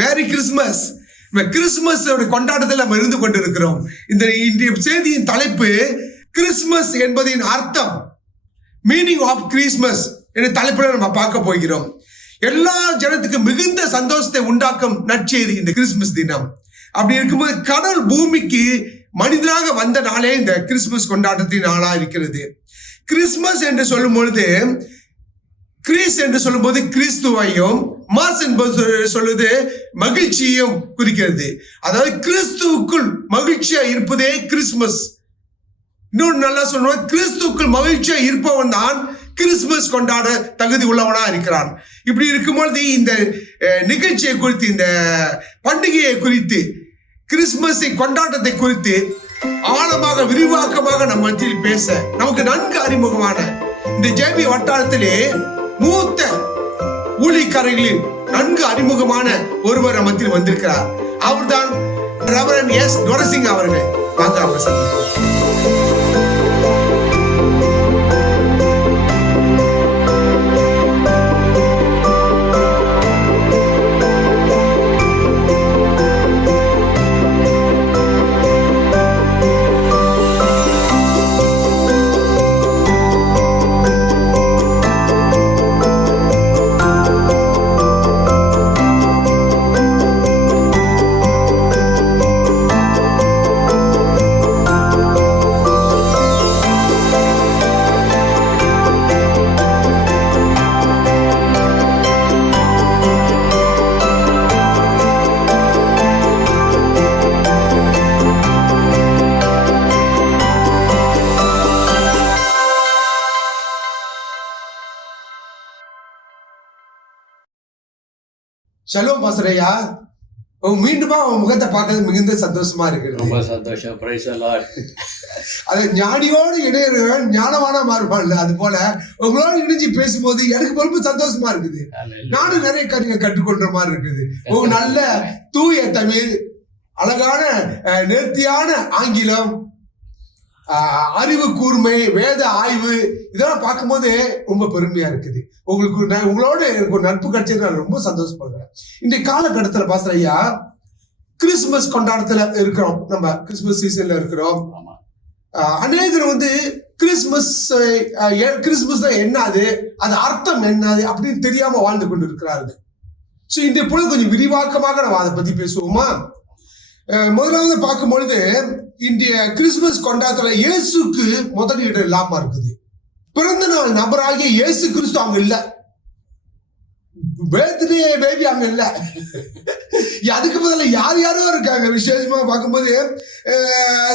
Merry Christmas. Christmas கொண்டாட்டத்தில் நம்ம இருந்து கொண்டிருக்கிறோம். இந்த இன்றைய செய்தியின் தலைப்பு கிறிஸ்துமஸ் என்பதின் அர்த்தம், மீனிங் ஆஃப் கிறிஸ்துமஸ் என்ற தலைப்புல நம்ம பார்க்க போகிறோம். எல்லா ஜனத்துக்கு மிகுந்த சந்தோஷத்தை உண்டாக்கும் நற்செய்தி இந்த கிறிஸ்துமஸ் தினம். அப்படி இருக்கும்போது கடவுள் பூமிக்கு மனிதனாக வந்த நாளே இந்த கிறிஸ்துமஸ் கொண்டாட்டத்தின் நாளா இருக்கிறது. கிறிஸ்துமஸ் என்று சொல்லும் பொழுது, கிறிஸ் என்று சொல்லும் போது கிறிஸ்துவையும், மாஸ் என்பது சொல்லுது மகிழ்ச்சியும் குறிக்கிறது. அதாவது கிறிஸ்துவுக்குள் மகிழ்ச்சியா இருப்பதே கிறிஸ்துமஸ். இன்னொன்று நல்லா சொல்லுவோம், கிறிஸ்துவுக்குள் மகிழ்ச்சியா இருப்பவன் தான் கிறிஸ்துமஸ் கொண்டாட தகுதி உள்ளவனா இருக்கிறான். இப்படி இருக்கும்பொழுது இந்த நிகழ்ச்சியை குறித்து, இந்த பண்டிகையை குறித்து, கிறிஸ்துமஸை கொண்டாட்டத்தை குறித்து ஆழமாக விரிவாக்கமாக நம்ம மத்தியில் பேச நமக்கு நன்கு அறிமுகமான இந்த ஜேபி வட்டாரத்திலே மூத்த ஊழியக்காரர்களில் நன்கு அறிமுகமான ஒருவர் நம்ம மத்தியில் வந்திருக்கிறார். அவர்தான் ரெவரண்ட் எஸ் துரைசிங் அவர்கள். வாங்க அவர் சந்திப்போம். ஷலோம் பாஸ்டரையா, மீண்டுமா உன் முகத்தை பார்க்கறது மிகுந்த சந்தோஷமா இருக்கு. ரொம்ப சந்தோஷம். Praise the Lord. அது ஞானியோடு இணையவன் ஞானவானா மாறுபான்ல, அது போல உங்களோட இணைஞ்சு பேசும்போது எனக்கு ரொம்ப சந்தோஷமா இருக்குது. நானும் நிறைய காரியங்கள் கற்றுக்கொள்ற மாதிரி இருக்குது. உங்க நல்ல தூய தமிழ், அழகான நேர்த்தியான ஆங்கிலம், அறிவு கூர்மை, வேத ஆய்வு, இதெல்லாம் பார்க்கும்போது ரொம்ப பெருமையா இருக்குது. உங்களோட எனக்கு ஒரு நட்பு கிடைச்சது நான் ரொம்ப சந்தோஷப்படுறேன். இந்த காலகட்டத்தில் பாஸ்டர் ஐயா, கிறிஸ்துமஸ் கொண்டாட்டத்துல இருக்கிறோம், நம்ம கிறிஸ்துமஸ் சீசன்ல இருக்கிறோம். அநேகர் கிறிஸ்துமஸ் என்ன, அது அர்த்தம் என்னது அப்படின்னு தெரியாம வாழ்ந்து கொண்டு இருக்கிறார்கள். ஸோ இந்த பொழுது கொஞ்சம் விரிவாக்கமாக நம்ம அதை பத்தி பேசுவோமா? முதலாவது பார்க்கும் பொழுது, இன்றைய கிறிஸ்துமஸ் கொண்டாட்டத்துல இயேசுக்கு முதலீடு இல்லாம இருக்குது. பிறந்த நாள் நபராகிய இயேசு கிறிஸ்து அங்க இல்ல, பர்த்டே பேபி அங்க இல்ல. அதுக்கு பதில் யார் யாரோ இருக்காங்க. விசேஷமா பார்க்கும்போது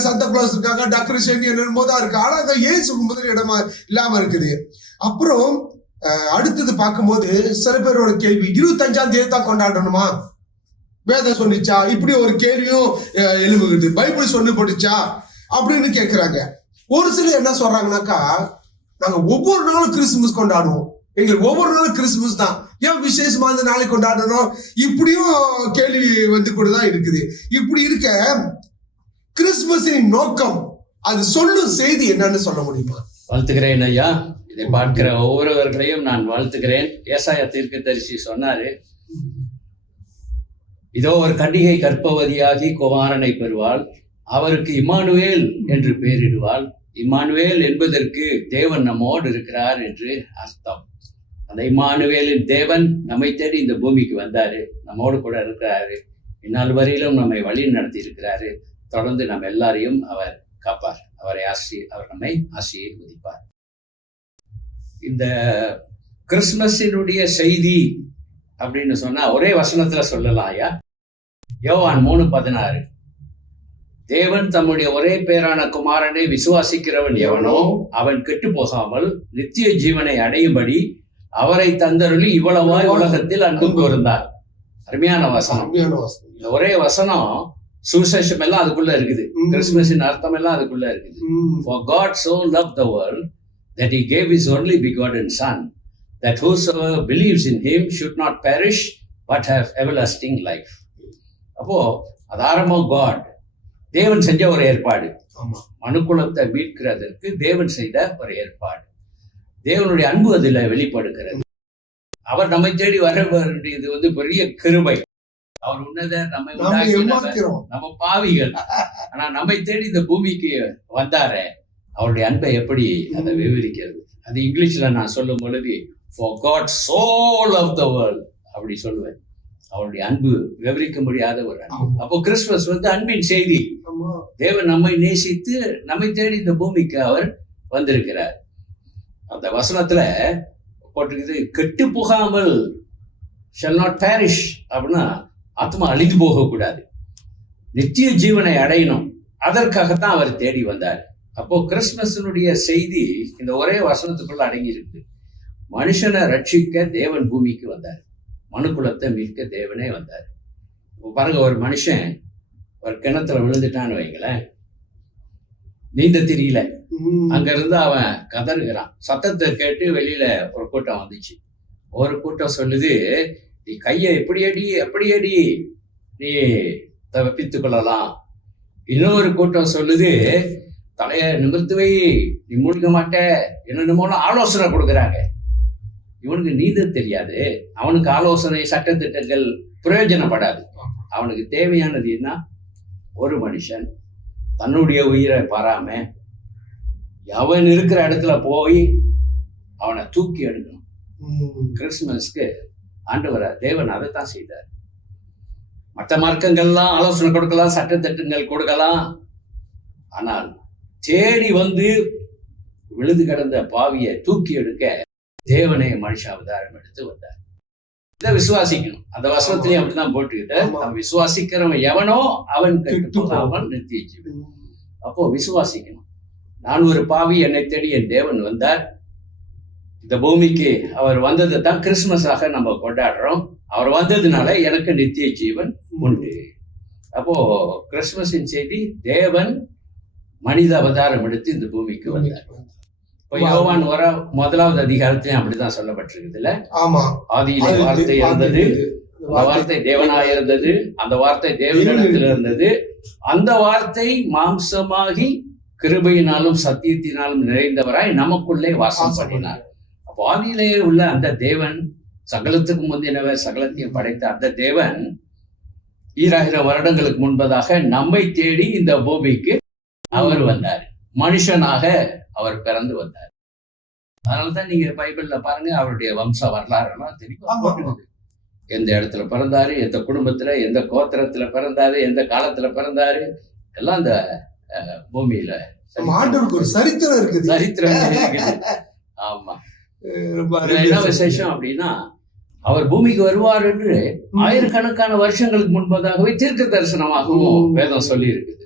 சந்தா கிளாஸ் இருக்காங்க, டெக்கரேஷன் என்னமோ தான் இருக்கு. ஆனா அங்க இயேசுக்கு முதல் இடமா இல்லாம இருக்குது. அப்புறம் அடுத்தது பார்க்கும்போது சில பேரோட கேள்வி, 25ஆம் தேதி தான் கொண்டாடணுமா, வேதம் சொன்னிச்சா, இப்படி ஒரு கேள்வியும் எழுப்புகிறது. பைபிள் சொல்லி போட்டுச்சா அப்படின்னு கேட்கிறாங்க. ஒரு சிலர் என்ன சொல்றாங்கன்னாக்கா, நாங்க ஒவ்வொரு நாளும் கிறிஸ்துமஸ் கொண்டாடுவோம், எங்களுக்கு ஒவ்வொரு நாளும் கிறிஸ்துமஸ் தான், ஏன் விசேஷமா இந்த நாளைக்கு கொண்டாடணும், இப்படியும் கேள்வி கூடதான் இருக்குது. இப்படி இருக்க கிறிஸ்துமஸின் நோக்கம், அது சொல்லும் செய்தி என்னன்னு சொல்ல முடியுமா? வாழ்த்துக்கிறேன் ஐயா. இதை பார்க்கிற ஒவ்வொருவர்களையும் நான் வாழ்த்துக்கிறேன். ஏசாயா தீர்க்கதரிசி சொன்னாரு, இதோ ஒரு கன்னிகை கர்ப்பவதியாகி குமாரனை பெறுவாள், அவருக்கு இம்மானுவேல் என்று பெயரிடுவாள். இம்மானுவேல் என்பதற்கு தேவன் நம்மோடு இருக்கிறார் என்று அர்த்தம். அந்த இம்மானுவேலின் தேவன் நம்மை தேடி இந்த பூமிக்கு வந்தாரு, நம்மோடு கூட இருக்கிறாரு, இந்நாள் வரையிலும் நம்மை வழி நடத்தி இருக்கிறாரு. தொடர்ந்து நம்ம எல்லாரையும் அவர் காப்பார், அவர் நம்மை ஆசியை உதிப்பார். இந்த கிறிஸ்துமஸினுடைய செய்தி அப்படின்னு சொன்னா ஒரே வசனத்துல சொல்லலாம் ஐயா. யோவான் 3:16, தேவன் தம்முடைய ஒரே பேரான குமாரனை விசுவாசிக்கிறவன் எவனோ அவன் கெட்டு போகாமல் நித்திய ஜீவனை அடையும்படி அவரை தந்தருளி இவ்வளவாய் உலகத்தில் அன்பு கூர்ந்தார். அருமையான வசனம். இந்த ஒரே வசனம் சுவிசேஷம் எல்லாம் அதுக்குள்ள இருக்குது. கிறிஸ்துமஸின் அர்த்தம் எல்லாம் அதுக்குள்ள இருக்குது. For God so loved the world that he gave his only begotten son, that whosoever believes in him should not perish but have everlasting life. அப்போ அது ஆரம்பம் காட், தேவன் செஞ்ச ஒரு ஏற்பாடு. மனுக்குலத்தை மீட்கிறதற்கு தேவன் செய்த ஒரு ஏற்பாடு. தேவனுடைய அன்பு அதில் வெளிப்படுகிறது. அவர் நம்மை தேடி வர வேண்டியது பெரிய கிருபை. அவர் உன்னதர், நம்மை நாம உண்டாக்கினவர், ஏமாத்துறோம். நம்ம பாவிகள். ஆனா நம்மை தேடி இந்த பூமிக்கு வந்தாரே, அவருடைய அன்பை எப்படி அதை விவரிக்கிறது? அது இங்கிலீஷ்ல நான் சொல்லும் பொழுது for God so loved the world அப்படி சொல்லுவேன். அவருடைய அன்பு விவரிக்க முடியாத ஒரு அன்பு. அப்போ கிறிஸ்துமஸ் வந்து அன்பின் செய்தி. தேவன் நம்மை நேசித்து நம்மை தேடி இந்த பூமிக்கு அவர் வந்திருக்கிறார். அந்த வசனத்துல போட்டிருக்குது, கெட்டு போகாமல் shall not perish அப்படின்னா ஆத்மா அழிந்து போகக்கூடாது, நித்திய ஜீவனை அடையணும். அதற்காகத்தான் அவர் தேடி வந்தார். அப்போ கிறிஸ்துமஸினுடைய செய்தி இந்த ஒரே வசனத்துக்குள்ள அடங்கி இருக்கு. மனுஷனை ரட்சிக்க தேவன் பூமிக்கு வந்தார், மனுக்குலத்தை மீட்க தேவனே வந்தார். இப்போ பாருங்க, ஒரு மனுஷன் ஒரு கிணத்துல விழுந்துட்டான்னு வைங்களேன், நீந்த தெரியல, அங்க இருந்து அவன் கதறுகிறான். சத்தத்தை கேட்டு வெளியில ஒரு கூட்டம் வந்துச்சு. ஒரு கூட்டம் சொல்லுது, நீ கையை எப்படி அடி நீ தப்பித்துக் கொள்ளலாம். இன்னொரு கூட்டம் சொல்லுது, தலைய நிமிர்த்து வை, நீ மூழ்க மாட்ட, என்னென்னமோலாம் ஆலோசனை கொடுக்குறாங்க. இவனுக்கு நீந்த தெரியாது, அவனுக்கு ஆலோசனை சட்டத்திட்டங்கள் பிரயோஜனப்படாது. அவனுக்கு தேவையானது என்ன? ஒரு மனுஷன் தன்னுடைய உயிரை பாராம அவன் இருக்கிற இடத்துல போய் அவனை தூக்கி எடுக்கணும். கிறிஸ்துமஸ்க்கு ஆண்டவர் தேவன் அதைத்தான் செய்தார். மற்ற மார்க்கங்கள்லாம் ஆலோசனை கொடுக்கலாம், சட்டத்திட்டங்கள் கொடுக்கலாம். ஆனால் தேடி வந்து விழுது கிடந்த பாவியை தூக்கி எடுக்க தேவனே மனுஷ அவதாரம் எடுத்து வந்தார். இதை விசுவாசிக்கணும். அந்த வசனத்திலேயே அப்படிதான் போட்டுக்கிட்ட, விசுவாசிக்கிறவன் எவனோ அவன் கெட்டுப்போகாமல் நித்திய ஜீவன். அப்போ விசுவாசிக்கணும். நான் ஒரு பாவி, என்னை தேடி என் தேவன் வந்தார். இந்த பூமிக்கு அவர் வந்ததை தான் கிறிஸ்துமஸாக நம்ம கொண்டாடுறோம். அவர் வந்ததுனால எனக்கு நித்திய ஜீவன் உண்டு. அப்போ கிறிஸ்துமஸின் செய்தி, தேவன் மனித அவதாரம் எடுத்து இந்த பூமிக்கு வந்தார். இப்போ யோவான் 1வது அதிகாரத்திலையும் அப்படிதான் சொல்லப்பட்டிருக்குதுல்ல. ஆதியிலே வார்த்தை இருந்தது, அந்த வார்த்தை தேவனாய் இருந்தது, அந்த வார்த்தை தேவனிடத்தில் இருந்தது, அந்த வார்த்தை மாம்சமாகி கிருபையினாலும் சத்தியத்தினாலும் நிறைந்தவராய் நமக்குள்ளே வாசம் பண்ணினார். அப்போ ஆதியிலே உள்ள அந்த தேவன், சகலத்துக்கு முந்தினவர், சகலத்தையும் படைத்த அந்த தேவன் 2000 வருடங்களுக்கு முன்பதாக நம்மை தேடி இந்த பூமிக்கு அவர் வந்தார். மனுஷனாக அவர் பிறந்து வந்தார். அதனாலதான் நீங்க பைபிள்ல பாருங்க, அவருடைய வம்ச வரலாறுலாம் தெரியும். எந்த இடத்துல பிறந்தாரு, எந்த குடும்பத்துல, எந்த கோத்திரத்துல பிறந்தாரு, எந்த காலத்துல பிறந்தாரு, எல்லாம் அந்த பூமியில ஒரு சரித்திரம் இருக்குது. ஆமா, என்ன விசேஷம் அப்படின்னா, அவர் பூமிக்கு வருவார் என்று ஆயிரக்கணக்கான வருஷங்களுக்கு முன்பதாகவே தீர்க்க தரிசனமாகவும் வேதம் சொல்லி இருக்குது.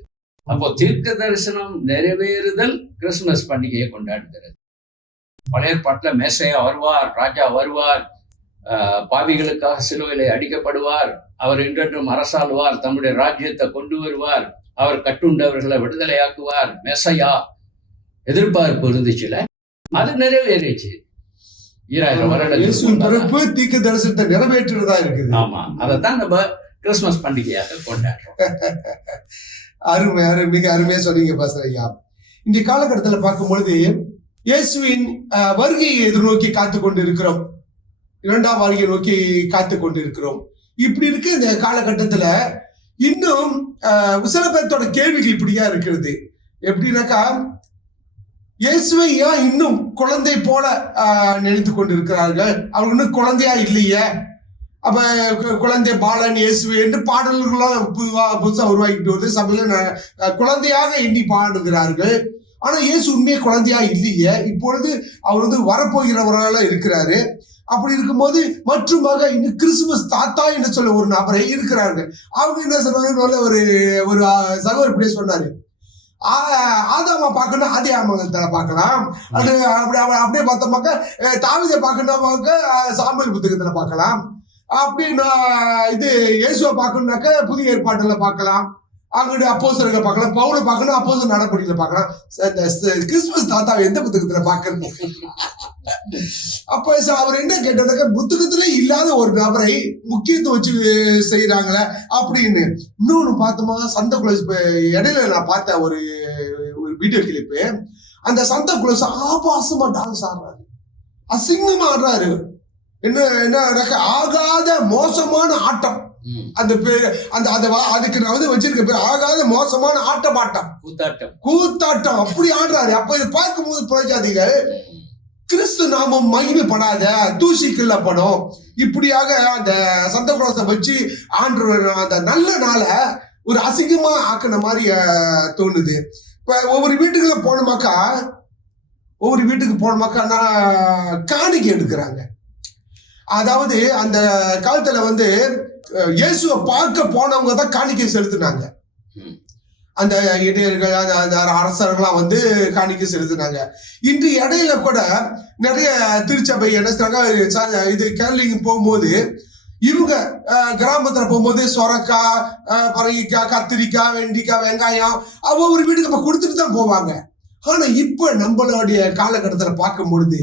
அப்போ தீர்க்க தரிசனம் நிறைவேறுதல் கிறிஸ்துமஸ் பண்டிகையை கொண்டாடுகிறது. பழைய ஏற்பாட்டுல மேசையா வருவார், ராஜா வருவார், பாவிகளுக்காக சிலுவையிலே அடிக்கப்படுவார், அவர் என்றென்றும் அரசாளுவார், தம்முடைய ராஜ்யத்தை கொண்டு வருவார், அவர் கட்டுண்டவர்களை விடுதலையாக்குவார். மேசையா எதிர்பார்ப்பு இருந்துச்சுல, அது நிறைவேறிச்சு. 2000 வருடங்கள் தீர்க்க தரிசனத்தை நிறைவேற்றுறதா இருக்குது. ஆமா, அதைத்தான் நம்ம கிறிஸ்துமஸ் பண்டிகையாக கொண்டாடுறோம். அருமை மிக அருமையா சொன்னீங்க பாஸ்டர் ஐயா. இந்த காலகட்டத்தில் பார்க்கும் பொழுது இயேசுவின் வருகையை எதிர்நோக்கி காத்து கொண்டு இருக்கிறோம், 2ஆம் வருகையை நோக்கி காத்து கொண்டு இருக்கிறோம். இப்படி இருக்கு இந்த காலகட்டத்துல இன்னும் சில பேர்த்தோட கேள்விகள் இப்படியா இருக்கிறது. எப்படின்னாக்கா, இயேசுவை ஏன் இன்னும் குழந்தை போல நினைத்து கொண்டு இருக்கிறார்கள், அவங்க இன்னும் குழந்தையா இல்லையே, அப்ப குழந்தை பாலன் இயேசுவை என்று பாடல்கள்லாம் புதுசா உருவாக்கிட்டு வருது. சபையில குழந்தையாக எண்ணி பாடுகிறார்கள். ஆனா இயேசு உண்மையே குழந்தையா இல்லையே, இப்பொழுது அவர் வந்து வரப்போகிறவரால இருக்கிறாரு. அப்படி இருக்கும்போது மற்றுமாக இன்னும் கிறிஸ்துமஸ் தாத்தா என்று சொல்ல ஒரு நபரை இருக்கிறார்கள். அவங்க என்ன சொன்னாங்க, ஒரு சகோதரர் இப்படியே சொன்னாரு, ஆதாமா பார்க்கணும் ஆதி ஆமங்கலத்துல பார்க்கலாம், அது அப்படியே பார்த்தோமாக்க தாவீதை பார்க்கணுமாக்க சாமுவேல் புத்தகத்துல பார்க்கலாம், அப்படின்னா இது இயேசுவை பார்க்கணும்னாக்க புதிய ஏற்பாட்டுல பார்க்கலாம், அங்கிட்டு அப்போஸ்தலர்களை பார்க்கலாம், பவுலை பார்க்கணும் அப்போஸ்தலர் நடபடியில பார்க்கலாம். கிறிஸ்துமஸ் தாத்தாவை எந்த புத்தகத்துல பார்க்கறது? அப்ப அவர் என்ன கேட்டாக்க, புத்தகத்துல இல்லாத ஒரு நபரை முக்கியத்துவம் வச்சு செய்யறாங்களே அப்படின்னு. இன்னொன்னு பார்த்தோமா, சந்த குலோஸ் இடையில நான் பார்த்த ஒரு வீடியோ கிளிப்பு, அந்த சந்த குலோஸ் ஆபாசமா டான்ஸ் ஆடுறாரு, அசிங்கமா ஆடுறாரு. என்ன ஆகாத மோசமான ஆட்டம். அந்த பேர் அதுக்கு நான் வந்து வச்சிருக்க பேர் ஆகாத மோசமான ஆட்டம், கூத்தாட்டம் அப்படி ஆடுறாரு. அப்ப இதை பார்க்கும்போது புறஜாதிகள் கிறிஸ்து நாமம் மகிமைப்படாத தூசிக்குள்ள படம் இப்படியாக அந்த சந்த குலத்தை வச்சு ஆண்டு அந்த நல்ல நாளை ஒரு அசிங்கமா ஆக்கின மாதிரி தோணுது. இப்ப ஒவ்வொரு வீட்டுக்குள்ள போனோமாக்கா நான் காணிக்கை எடுக்கிறாங்க. அதாவது அந்த காலத்துல வந்து இயேசுவை பார்க்க போனவங்க தான் காணிக்கை செலுத்தினாங்க. அந்த இடையர்கள் அந்த அரசர்கள்லாம் வந்து காணிக்கை செலுத்தினாங்க. இன்று இடையில கூட நிறைய திருச்சபை என்ன செய்றாங்க, இது கேரளிங் போகும்போது இவங்க கிராமத்துல போகும்போது சொரக்காய், பரங்கிக்காய், கத்திரிக்காய், வெண்டிக்காய், வெங்காயம் ஒவ்வொரு வீட்டுக்கு இப்ப கொடுத்துட்டு தான் போவாங்க. ஆனா இப்ப நம்மளுடைய காலகட்டத்துல பார்க்கும் பொழுது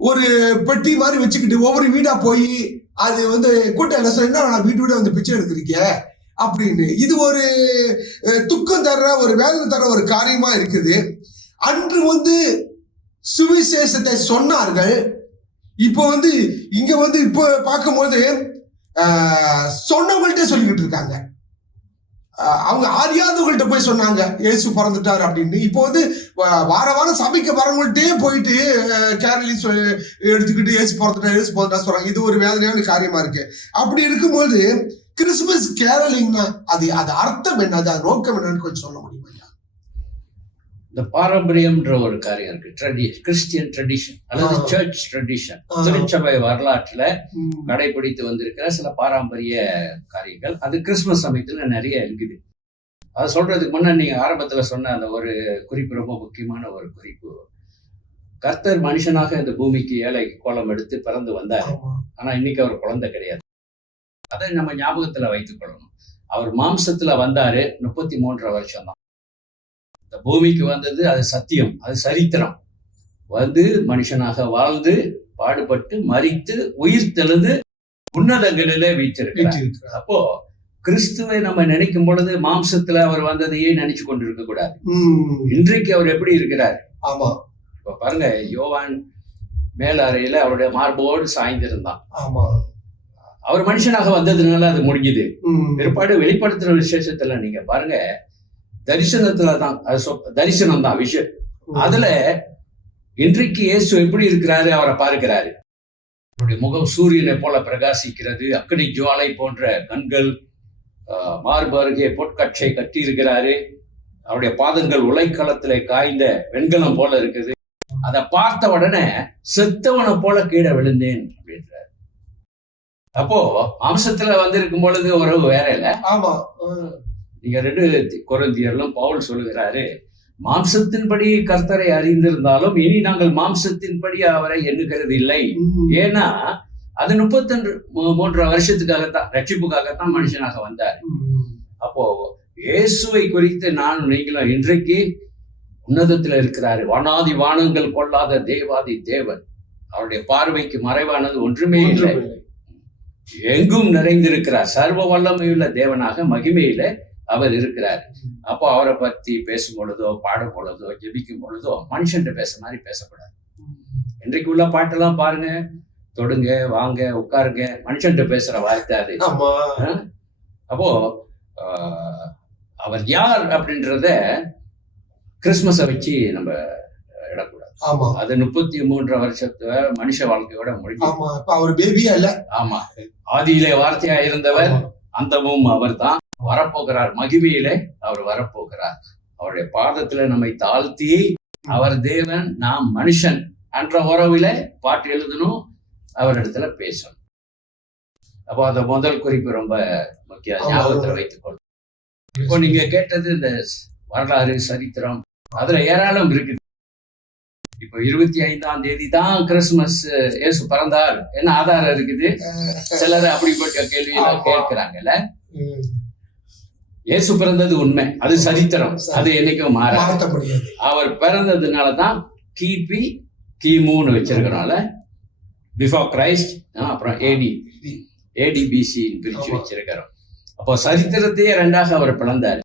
ஒரு பெட்டி மாதிரி வச்சுக்கிட்டு ஒவ்வொரு வீடா போய் அது வந்து கூட்டம் என்ன வீடு வந்து பிச்சை எடுக்கிறீங்க அப்படின்னு, இது ஒரு துக்கம் தர்ற ஒரு வேதனை தர்ற ஒரு காரியமா இருக்குது. அன்று வந்து சுவிசேஷத்தை சொன்னார்கள். இப்போ வந்து இங்க வந்து இப்போ பார்க்கும்போது சொன்னவங்கள்ட்ட சொல்லிக்கிட்டு இருக்காங்க. அவங்க அறியாதவங்கள்ட்ட போய் சொன்னாங்க இயேசு பிறந்துட்டார் அப்படின்னு. இப்போ வந்து வாரம் சபைக்கு வரவங்கள்ட்டே போயிட்டு கேரளி எடுத்துக்கிட்டு இயேசு பிறந்துட்டா சொல்றாங்க. இது ஒரு வேதனையான காரியமா இருக்கு. அப்படி இருக்கும்போது கிறிஸ்துமஸ் கேரளிங்னா அது அர்த்தம் என்ன, அது நோக்கம் என்னன்னு கொஞ்சம் சொல்ல முடியுமா? இந்த பாரம்பரியம்ன்ற ஒரு காரியம் இருக்கு. கிறிஸ்டியன் ட்ரெடிஷன் அல்லது சர்ச் ட்ரெடிஷன், திருச்சபை வரலாற்றுல கடைபிடித்து வந்திருக்கிற சில பாரம்பரிய காரியங்கள். அது கிறிஸ்துமஸ் சமயத்துல நிறைய இருக்குது. அதை சொல்றதுக்கு முன்ன நீங்க ஆரம்பத்துல சொன்ன அந்த ஒரு குறிப்பு ரொம்ப முக்கியமான ஒரு குறிப்பு. கர்த்தர் மனுஷனாக இந்த பூமிக்கு ஏழை கோலம் எடுத்து பிறந்து வந்தார். ஆனா இன்னைக்கு அவர் குழந்தை கிடையாது. அதை நம்ம ஞாபகத்துல வைத்துக் கொள்ளணும். அவர் மாம்சத்துல வந்தாரு, 33 வருஷம் தான். இந்த பூமிக்கு வந்தது அது சத்தியம், அது சரித்திரம். வந்து மனுஷனாக வாழ்ந்து பாடுபட்டு மரித்து உயிர் தெழுந்து உன்னதங்களிலே வீற்றிருக்கிறார். அப்போ கிறிஸ்துவை நம்ம நினைக்கும் பொழுது மாம்சத்துல அவர் வந்ததையே நினைச்சு கொண்டிருக்க கூடாது. இன்றைக்கு அவர் எப்படி இருக்கிறார்? ஆமா, இப்ப பாருங்க, யோவான் மேல் அறையில அவருடைய மார்போடு சாய்ந்திருந்தான். ஆமா, அவர் மனுஷனாக வந்ததுனால அது முடிஞ்சுது. பிற்பாடு வெளிப்படுத்துற விசேஷத்துல நீங்க பாருங்க, தரிசனத்துல தான் தரிசனம் தான் விஷயம். அதுல இன்றைக்கு இயேசு எப்படி இருக்கிறாரு, அவரை பார்க்கிறாரு. அவருடைய முகம் சூரியனை போல பிரகாசிக்கிறது, அக்கினி ஜுவாலை போன்ற கண்கள், மார்பருகே பொற்கச்சை கட்டி இருக்கிறாரு. அவருடைய பாதங்கள் உலைக்களத்திலே காய்ந்த வெண்கலம் போல இருக்குது. அதை பார்த்த உடனே செத்தவனை போல கீழே விழுந்தேன் அப்படின்றாரு. அப்போ மாம்சத்துல வந்திருக்கும் பொழுது உறவு வேற இல்ல. ஆமா, நீங்க 2 கொரிந்தியர்லும் பவுல் சொல்லுகிறாரு, மாம்சத்தின்படி கர்த்தரை அறிந்திருந்தாலும் இனி நாங்கள் மாம்சத்தின்படி அவரை எண்ணுகிறது இல்லை. ஏன்னா அது 33 வருஷத்துக்காகத்தான், ரட்சிப்புக்காகத்தான் மனுஷனாக வந்தார். அப்போ இயேசுவை குறித்து நான் நீங்களும் இன்றைக்கு உன்னதத்துல இருக்கிறாரு. வானாதி வானங்கள் கொள்ளாத தேவாதி தேவன். அவருடைய பார்வைக்கு மறைவானது ஒன்றுமே இல்லை. எங்கும் நிறைந்திருக்கிறார். சர்வ வல்லமையுள்ள தேவனாக மகிமையில அவர் இருக்கிறார். அப்போ அவரை பத்தி பேசும் பொழுதோ, பாடும் பொழுதோ, ஜெபிக்கும் பொழுதோ மனுஷன் பேச மாதிரி பேசக்கூடாது. இன்றைக்கு உள்ள பாட்டெல்லாம் பாருங்க, தொடுங்க, வாங்க, உட்காருங்க, மனுஷன் பேசுற வார்த்தை அது. அப்போ அவர் யார் அப்படின்றத கிறிஸ்துமஸை வச்சு நம்ம இடக்கூடாது. அது 33 வருஷத்துல மனுஷ வாழ்க்கையோட முடியும். அவர் பேபியா இல்ல. ஆமா, ஆதியிலே வார்த்தையா இருந்தவர், அந்தமும் அவர் தான். வரப்போகிறார், மகிமையிலே அவர் வரப்போகிறார். அவருடைய பாதத்துல நம்மை தாழ்த்தி, அவர் தேவன், நாம் மனுஷன் என்ற உறவில பாட்டு எழுதணும், அவரிடத்துல பேசணும். அப்போ அந்த முதல் குறிப்பு ரொம்ப முக்கிய ஞாபகத்துல வைத்துக் கொள்ளும். இப்போ நீங்க கேட்டது இந்த வரலாறு, சரித்திரம், அதுல ஏராளம் இருக்குது. இப்போ 25ஆம் தேதி தான் கிறிஸ்துமஸ் இயேசு பிறந்தார் என்ன ஆதாரம் இருக்குது? சிலர் அப்படிப்பட்ட கேள்வியெல்லாம் கேட்கிறாங்கல்ல. இயேசு பிறந்தது உண்மை, அது சரித்திரம், அது என்னைக்கும் மாறாத முடியாது. அவர் பிறந்ததுனாலதான் கிபி கிமுன்னு வச்சிருக்கிறனால பிஃபோர் கிரைஸ்ட், அப்புறம் ஏடிபிசி பிரிச்சு வச்சிருக்கிறோம். அப்போ சரித்திரத்தையே 2ஆக அவர் பிளந்தார்.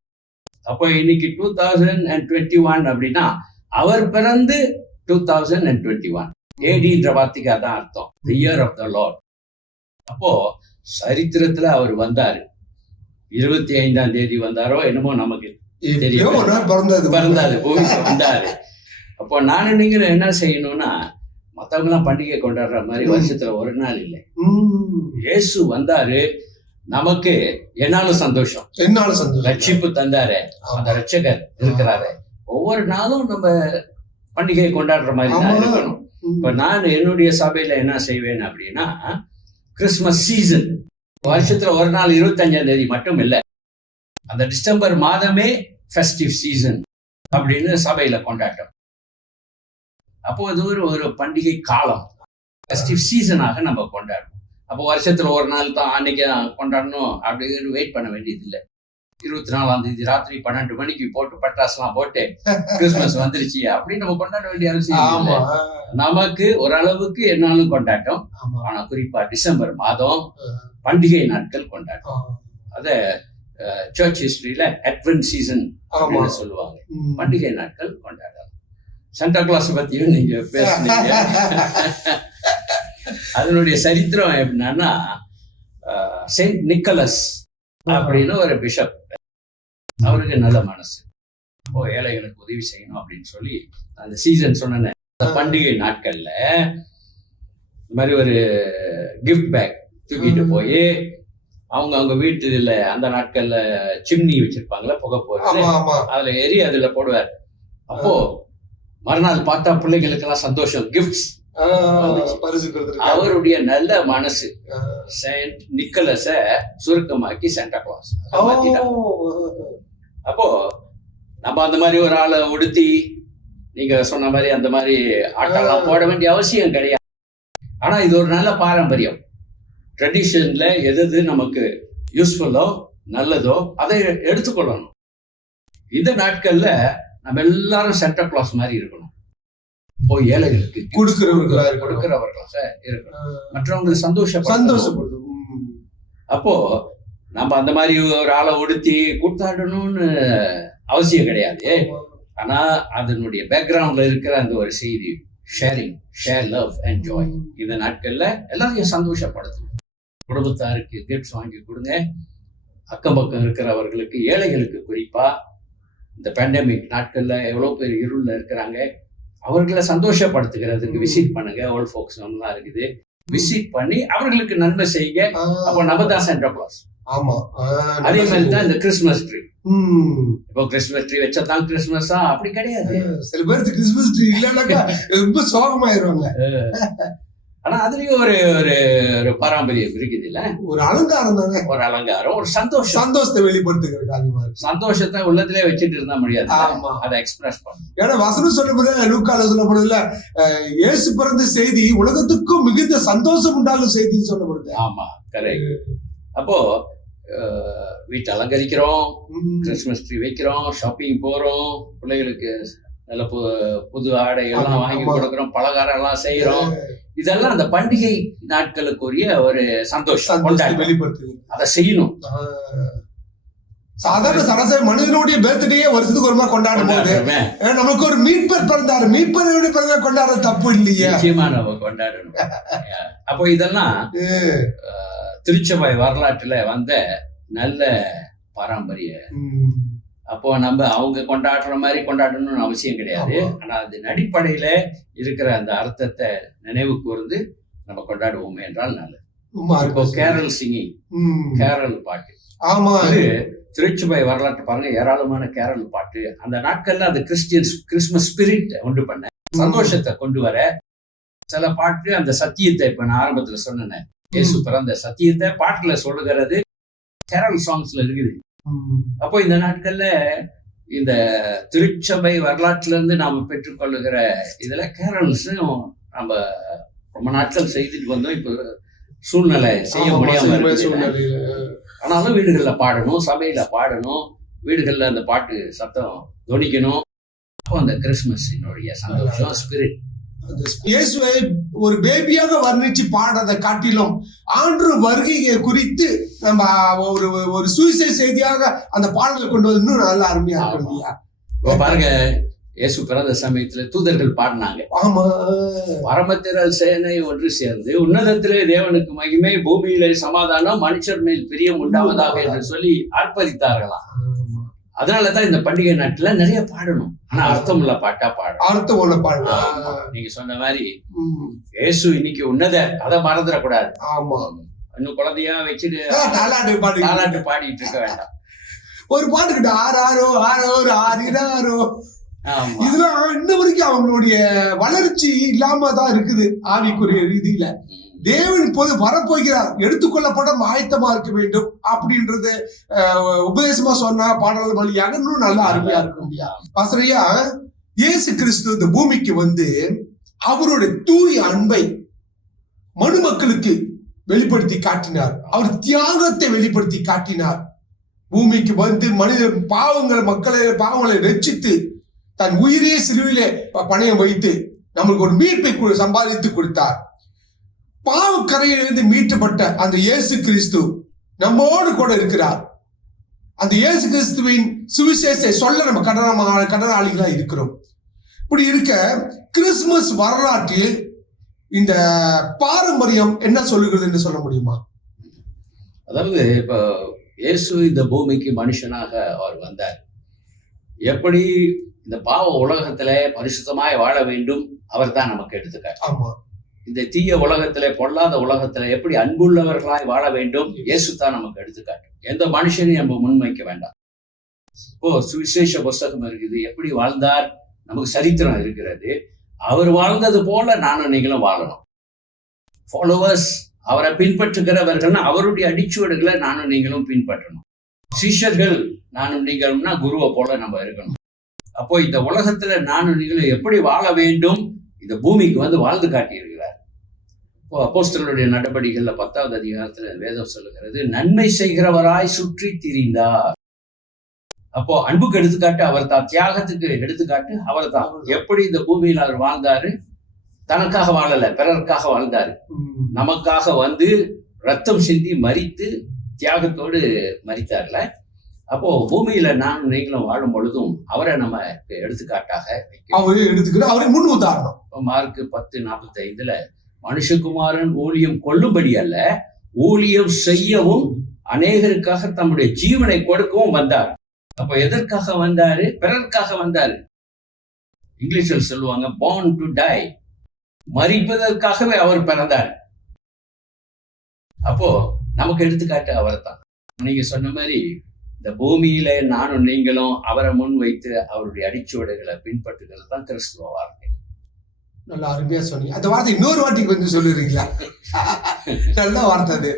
அப்போ இன்னைக்கு 2021 அப்படின்னா அவர் பிறந்து 2021. ஏடின்ற வார்த்தைக்கு அதான் அர்த்தம், the year of the Lord. அப்போ சரித்திரத்துல அவர் வந்தாரு. 25ஆம் தேதி வந்தாரோ என்னமோ நமக்கு எப்பயோ ஒரு நாள் பிறந்தாரு, பூமிக்கு வந்தாரு. அப்போ நானும் நீங்களும் என்ன செய்யணும்னா, மத்தவங்க எல்லாம் பண்டிகை கொண்டாடுற மாதிரி வருஷத்துல ஒரு நாள் இல்லை. இயேசு வந்தாரு, நமக்கு என்னாலும் சந்தோஷம், என்னாலும் சந்தோஷம். ரட்சிப்பு தந்தாரு, அந்த ரட்சகர் இருக்கிறாரு. ஒவ்வொரு நாளும் நம்ம பண்டிகை கொண்டாடுற மாதிரி தான் இருக்கணும். இப்ப நான் என்னுடைய சபையில என்ன செய்வேன் அப்படின்னா, கிறிஸ்துமஸ் சீசன் வருஷத்துல ஒரு நாள் 25ஆம் தேதி மட்டும் இல்லை, அந்த டிசம்பர் மாதமே ஃபெஸ்டிவ் சீசன் அப்படின்னு சபையில கொண்டாட்டம். அப்போ அது ஒரு பண்டிகை காலம், ஃபெஸ்டிவ் சீசனாக நம்ம கொண்டாடுவோம். அப்போ வருஷத்துல ஒரு நாள் தான் அன்னைக்கு கொண்டாடணும் அப்படின்னு வெயிட் பண்ண வேண்டியது இல்லை. 24ஆம் தேதி ராத்திரி 12 மணிக்கு போட்டு பட்டாசுலாம் போட்டு கிறிஸ்துமஸ் வந்துருச்சு அப்படின்னு நம்ம கொண்டாட வேண்டிய அவசியம் இல்லை. நமக்கு ஓரளவுக்கு என்னாலும் கொண்டாட்டம், ஆனா குறிப்பா டிசம்பர் மாதம் பண்டிகை நாட்கள் கொண்டாட்டம். அத சர்ச் ஹிஸ்டரியில அட்வென்ட் சீசன் அப்படின்னு சொல்லுவாங்க. பண்டிகை நாட்கள் கொண்டாடலாம். சாண்டா கிளாஸ் பத்தியும் நீங்க பேசுனீங்க. அதனுடைய சரித்திரம் எப்படின்னா, செயின்ட் நிக்கலஸ் அப்படின்னு ஒரு பிஷப், அவருக்கு நல்ல மனசு, ஏழைகளுக்கு உதவி செய்யணும் அப்படின்னு சொல்லி அந்த சீசன் சொன்ன அந்த பண்டிகை நாட்கள்ல இந்த மாதிரி ஒரு கிஃப்ட் பேக் தூக்கிட்டு போய் அவங்க வீட்டுல அந்த நாட்கள்ல சிம்னி வச்சிருப்பாங்களா, புகை போடுறது, அதுல ஏறி அதுல போடுவார். அப்போ மறுநாள் பார்த்தா பிள்ளைங்களுக்கு எல்லாம் சந்தோஷம், கிஃப்ட்ஸ். அவருடைய நல்ல மனசு செயின்ட் நிக்கலஸ சுருக்கமாக்கி சாண்டா கிளாஸ். அப்போ நம்ம அந்த மாதிரி ஒரு ஆளை உடுத்தி நீங்க சொன்ன மாதிரி அந்த மாதிரி ஆட்டெல்லாம் போட வேண்டிய அவசியம் கிடையாது. ஆனா இது ஒரு நல்ல பாரம்பரியம். ட்ரெடிஷன்ல எது நமக்கு யூஸ்ஃபுல்லோ நல்லதோ அதை எடுத்துக்கொள்ளணும். இந்த நாட்கள்ல நம்ம எல்லாரும் சாண்டா கிளாஸ் மாதிரி இருக்கணும். போய் ஏழைகளுக்கு கொடுக்கிறவர்களாக இருக்கணும், மற்றவங்களுக்கு சந்தோஷப்படுத்தணும். அப்போ நம்ம அந்த மாதிரி ஒரு ஆளை உடுத்தி கூத்தாடணும்னு அவசியம் கிடையாது. ஆனா அதனுடைய பேக்ரவுண்ட்ல இருக்கிற அந்த ஒரு செய்தி, sharing, share love and Joy. இந்த நாட்கள்ல எல்லாரையும் சந்தோஷப்படுத்தணும். குடும்பத்தாருக்கு கிஃப்ட்ஸ் வாங்கி கொடுங்க. அக்கம் பக்கம் இருக்கிறவர்களுக்கு, ஏழைகளுக்கு குறிப்பா இந்த பேண்டமிக் நாட்கள்ல எவ்வளவு பேர் இருள்ல இருக்கிறாங்க, அவர்களை சந்தோஷப்படுத்துகிறதுக்கு விசிட் பண்ணுங்க. ஓல்ட் ஃபோக்ஸ் எல்லாம் இருக்குது, விசிட் பண்ணி அவர்களுக்கு நன்மை செய்யுங்க. அப்போ நம்ம தான் சாண்டா கிளாஸ். அதே மாதிரி தான் இந்த கிறிஸ்துமஸ் ட்ரீ. இப்போ கிறிஸ்துமஸ் ட்ரீ வச்சாதான் கிறிஸ்துமஸா? அப்படி கிடையாது. சில பேருக்கு கிறிஸ்துமஸ் ட்ரீ இல்லைன்னாக்கா ரொம்ப சோகமாயிருவாங்க. ஆனா அதுலயும் ஒரு ஒரு பாரம்பரியம் இருக்குது இல்ல, ஒரு அலங்காரம் தானே, ஒரு அலங்காரம், ஒரு சந்தோஷத்தை வெளிப்படுத்துகிற சந்தோஷத்தை உள்ளத்திலே வச்சுட்டு இருந்தா முடியாது, அதை எக்ஸ்பிரஸ் பண்ணணும். ஏன்னா வசனம் சொல்லப்படுது, லூக்கால சொல்லப்படுதுல, இயேசு பிறந்த செய்தி உலகத்துக்கும் மிகுந்த சந்தோஷம் உண்டாகும் செய்தின்னு சொல்லப்படுது. ஆமா, கரெக்ட். அப்போ வீட்டை அலங்கரிக்கிறோம், கிறிஸ்துமஸ் ட்ரீ வைக்கிறோம், ஷாப்பிங் போறோம், பிள்ளைகளுக்கு நல்ல புது ஆடை எல்லாம் வாங்கி கொடுக்கிறோம், பலகாரம் எல்லாம் செய்யறோம். இதெல்லாம் அந்த பண்டிகை நாட்களுக்குரிய ஒரு சந்தோஷம் வெளிப்படுத்து. அதை செய்யணும். சாதாரண சராசரி மனிதனுடைய பர்த்டே வருஷத்துக்கு ஒரு மாதிரி கொண்டாடும் போது நமக்கு ஒரு மீட்பர் பிறந்தாரு, மீட்பருடைய பிறந்த கொண்டாடுற தப்பு இல்லையா? நிச்சயமா நம்ம கொண்டாடணும். அப்போ இதெல்லாம் திருச்சபை வரலாற்றுல வந்த நல்ல பாரம்பரிய. அப்போ நம்ம அவங்க கொண்டாடுற மாதிரி கொண்டாடணும்னு அவசியம் கிடையாது. ஆனா அதன் அடிப்படையில இருக்கிற அந்த அர்த்தத்தை நினைவு கூர்ந்து நம்ம கொண்டாடுவோமே என்றால் நல்லது. இப்போ கேரல் சிங்கிங், கேரல் பாட்டு, இது திருச்சபை வரலாற்று பாருங்க, ஏராளமான கேரல் பாட்டு. அந்த நாட்கள்ல அந்த கிறிஸ்துமஸ் ஸ்பிரிட் உண்டு பண்ண, சந்தோஷத்தை கொண்டு வர சில பாட்டு, அந்த சத்தியத்தை இப்ப நான் ஆரம்பத்துல சொன்னேன், இயேசு பிறந்த சத்தியத்தை பாட்டுல சொல்லுகிறது கேரல் சாங்ஸ்ல இருக்குது. அப்போ இந்த நாட்கள்ல இந்த திருச்சபை வரலாற்றுல இருந்து நாம பெற்றுக்கொள்ளுகிற இதுல கேரல்ஸும் நம்ம ரொம்ப நாட்கள் செய்துட்டு வந்தோம். இப்போ சூழ்நிலை செய்ய முடியாம இருக்கு. ஆனாலும் வீடுகள்ல பாடணும், சபையில பாடணும், வீடுகள்ல அந்த பாட்டு சத்தம் தொனிக்கணும். அப்போ அந்த கிறிஸ்துமஸினுடைய சந்தோஷம், ஸ்பிரிட், இயேசுவை ஒரு பேபியாக வர்ணிச்சு பாடுறதை காட்டிலும் ஆண்டு வருகையை குறித்து நம்ம ஒரு சுவிசேஷ செய்தியாக அந்த பாடலை கொண்டு வந்து இன்னும் நல்லா அருமையா இருக்கும். பாருங்க, இயேசு பிறந்த சமயத்துல தூதர்கள் பாடினாங்க, ஆமா, பரமத்திரள் சேனை ஒன்று சேர்ந்து உன்னதத்திலே தேவனுக்கு மகிமை, பூமியிலே சமாதானம், மனுஷர் மேல் பிரியம் உண்டாவதாக என்று சொல்லி ஆர்ப்பரித்தார்களாம். அதனாலதான் இந்த பண்டிகை நாட்டுல நிறைய பாடணும். ஆனா அர்த்தம் உள்ள பாட்டா பாடணும். அர்த்தம் உள்ள பாட்டு. நீங்க சொன்ன மாதிரி இயேசு இன்னைக்கு உன்னத, அதை மறந்துடக்கூடாது. ஆமா, இன்னும் குழந்தையா வச்சுட்டு தாலாட்டு பாடிட்டு இருக்க வேண்டாம். ஒரு பாட்டுக்கிட்ட ஆறாரோ ஆறோ ஆறினாரோ, இதெல்லாம் இன்ன வரைக்கும் அவங்களுடைய வளர்ச்சி இல்லாம தான் இருக்குது ஆவிக்குரிய ரீதியில. தேவன் இப்போது வரப்போகிறார், எடுத்துக்கொள்ளப்பட ஆயத்தமா இருக்க வேண்டும் அப்படின்றது உபதேசமா சொன்னா பாடல் வழியாக இன்னும் நல்லா அருமையா இருக்க முடியாது. ஆசிரியா, இயேசு கிறிஸ்து இந்த பூமிக்கு வந்து அவருடைய தூய அன்பை மனுமக்களுக்கு வெளிப்படுத்தி காட்டினார். அவர் தியாகத்தை வெளிப்படுத்தி காட்டினார். பூமிக்கு வந்து மனிதர் பாவங்களை ரட்சித்து தன் உயிரே சிலுவையிலே பணயம் வைத்து நம்மளுக்கு ஒரு மீட்பை சம்பாதித்து கொடுத்தார். பாவக்கரையிலிருந்து மீட்கப்பட்ட அந்த இயேசு கிறிஸ்து நம்மோடு கூட இருக்கிறார். அந்த இயேசு கிறிஸ்துவின் சுவிசேஷத்தை சொல்ல நம்ம கடனாளிகளா இருக்கிறோம். இப்படி இருக்க கிறிஸ்துமஸ் வரலாற்றில் இந்த பாரம்பரியம் என்ன சொல்லுகிறது என்று சொல்ல முடியுமா? அதாவது இப்ப இயேசு இந்த பூமிக்கு மனுஷனாக அவர் வந்தார். எப்படி இந்த பாவ உலகத்துல பரிசுத்தமாய் வாழ வேண்டும் அவர் தான் நமக்கு எடுத்துக்காட்டு. ஆமா, இந்த தீய உலகத்துல, பொல்லாத உலகத்துல எப்படி அன்புள்ளவர்களாய் வாழ வேண்டும் இயேசு தான் நமக்கு எடுத்துக்காட்டு. எந்த மனுஷனையும் நம்ம முன்வைக்க வேண்டாம். இப்போ சுவிசேஷ புஸ்தகம் இருக்குது, எப்படி வாழ்ந்தார் நமக்கு சரித்திரம் இருக்கிறது. அவர் வாழ்ந்தது போல நானும் நீங்களும் வாழணும். ஃபாலோவர்ஸ், அவரை பின்பற்றுகிறவர்கள்னா அவருடைய அடிச்சுவடுகளை நானும் நீங்களும் பின்பற்றணும். சீஷர்கள் நானும் நீங்களும்னா குருவை போல நம்ம இருக்கணும். அப்போ இந்த உலகத்துல நானும் நீங்களும் எப்படி வாழ வேண்டும் இந்த பூமிக்கு வந்து வாழ்ந்து காட்டியிருக்கிறார். இப்போ அப்போஸ்தலருடைய நடபடிகள்ல 10வது அதிகாரத்துல வேதம் சொல்லுகிறது, நன்மை செய்கிறவராய் சுற்றி திரிந்தார். அப்போ அன்புக்கு எடுத்துக்காட்டு அவர் தான், தியாகத்துக்கு எடுத்துக்காட்டு அவர் தான். எப்படி இந்த பூமியில் அவர் வாழ்ந்தாரு, தனக்காக வாழல, பிறருக்காக வாழ்ந்தாரு. நமக்காக வந்து ரத்தம் சிந்தி மரித்து தியாகத்தோடு மரித்தார்ல. அப்போ பூமியில நானும் நீங்களும் வாழும் பொழுதும் அவரை நம்ம எடுத்துக்காட்டாக அவரை முன் உதாரணம். மார்க் 10:45 மனுஷகுமாரன் ஊழியம் கொள்ளும்படி அல்ல, ஊழியம் செய்யவும் அநேகருக்காக தம்முடைய ஜீவனை கொடுக்கவும் வந்தார். அப்ப எதற்காக வந்தாரு? பிறருக்காக வந்தாரு. இங்கிலீஷில் சொல்லுவாங்க born to die, மரிப்பதற்காகவே அவர் பிறந்தார். அப்போ நமக்கு எடுத்துக்காட்டு அவர் தான். நீங்க சொன்ன மாதிரி இந்த பூமியில நானும் நீங்களும் அவரை முன் வைத்து அவருடைய அடிச்சுவடுகளை பின்பற்றுகிறது தான் கிறிஸ்துவ வாழ்க்கை. நல்லா அருமையா சொன்னீங்க. அந்த வார்த்தை இன்னொரு வார்த்தைக்கு வந்து சொல்லுறீங்களா? நல்ல வார்த்தை அது.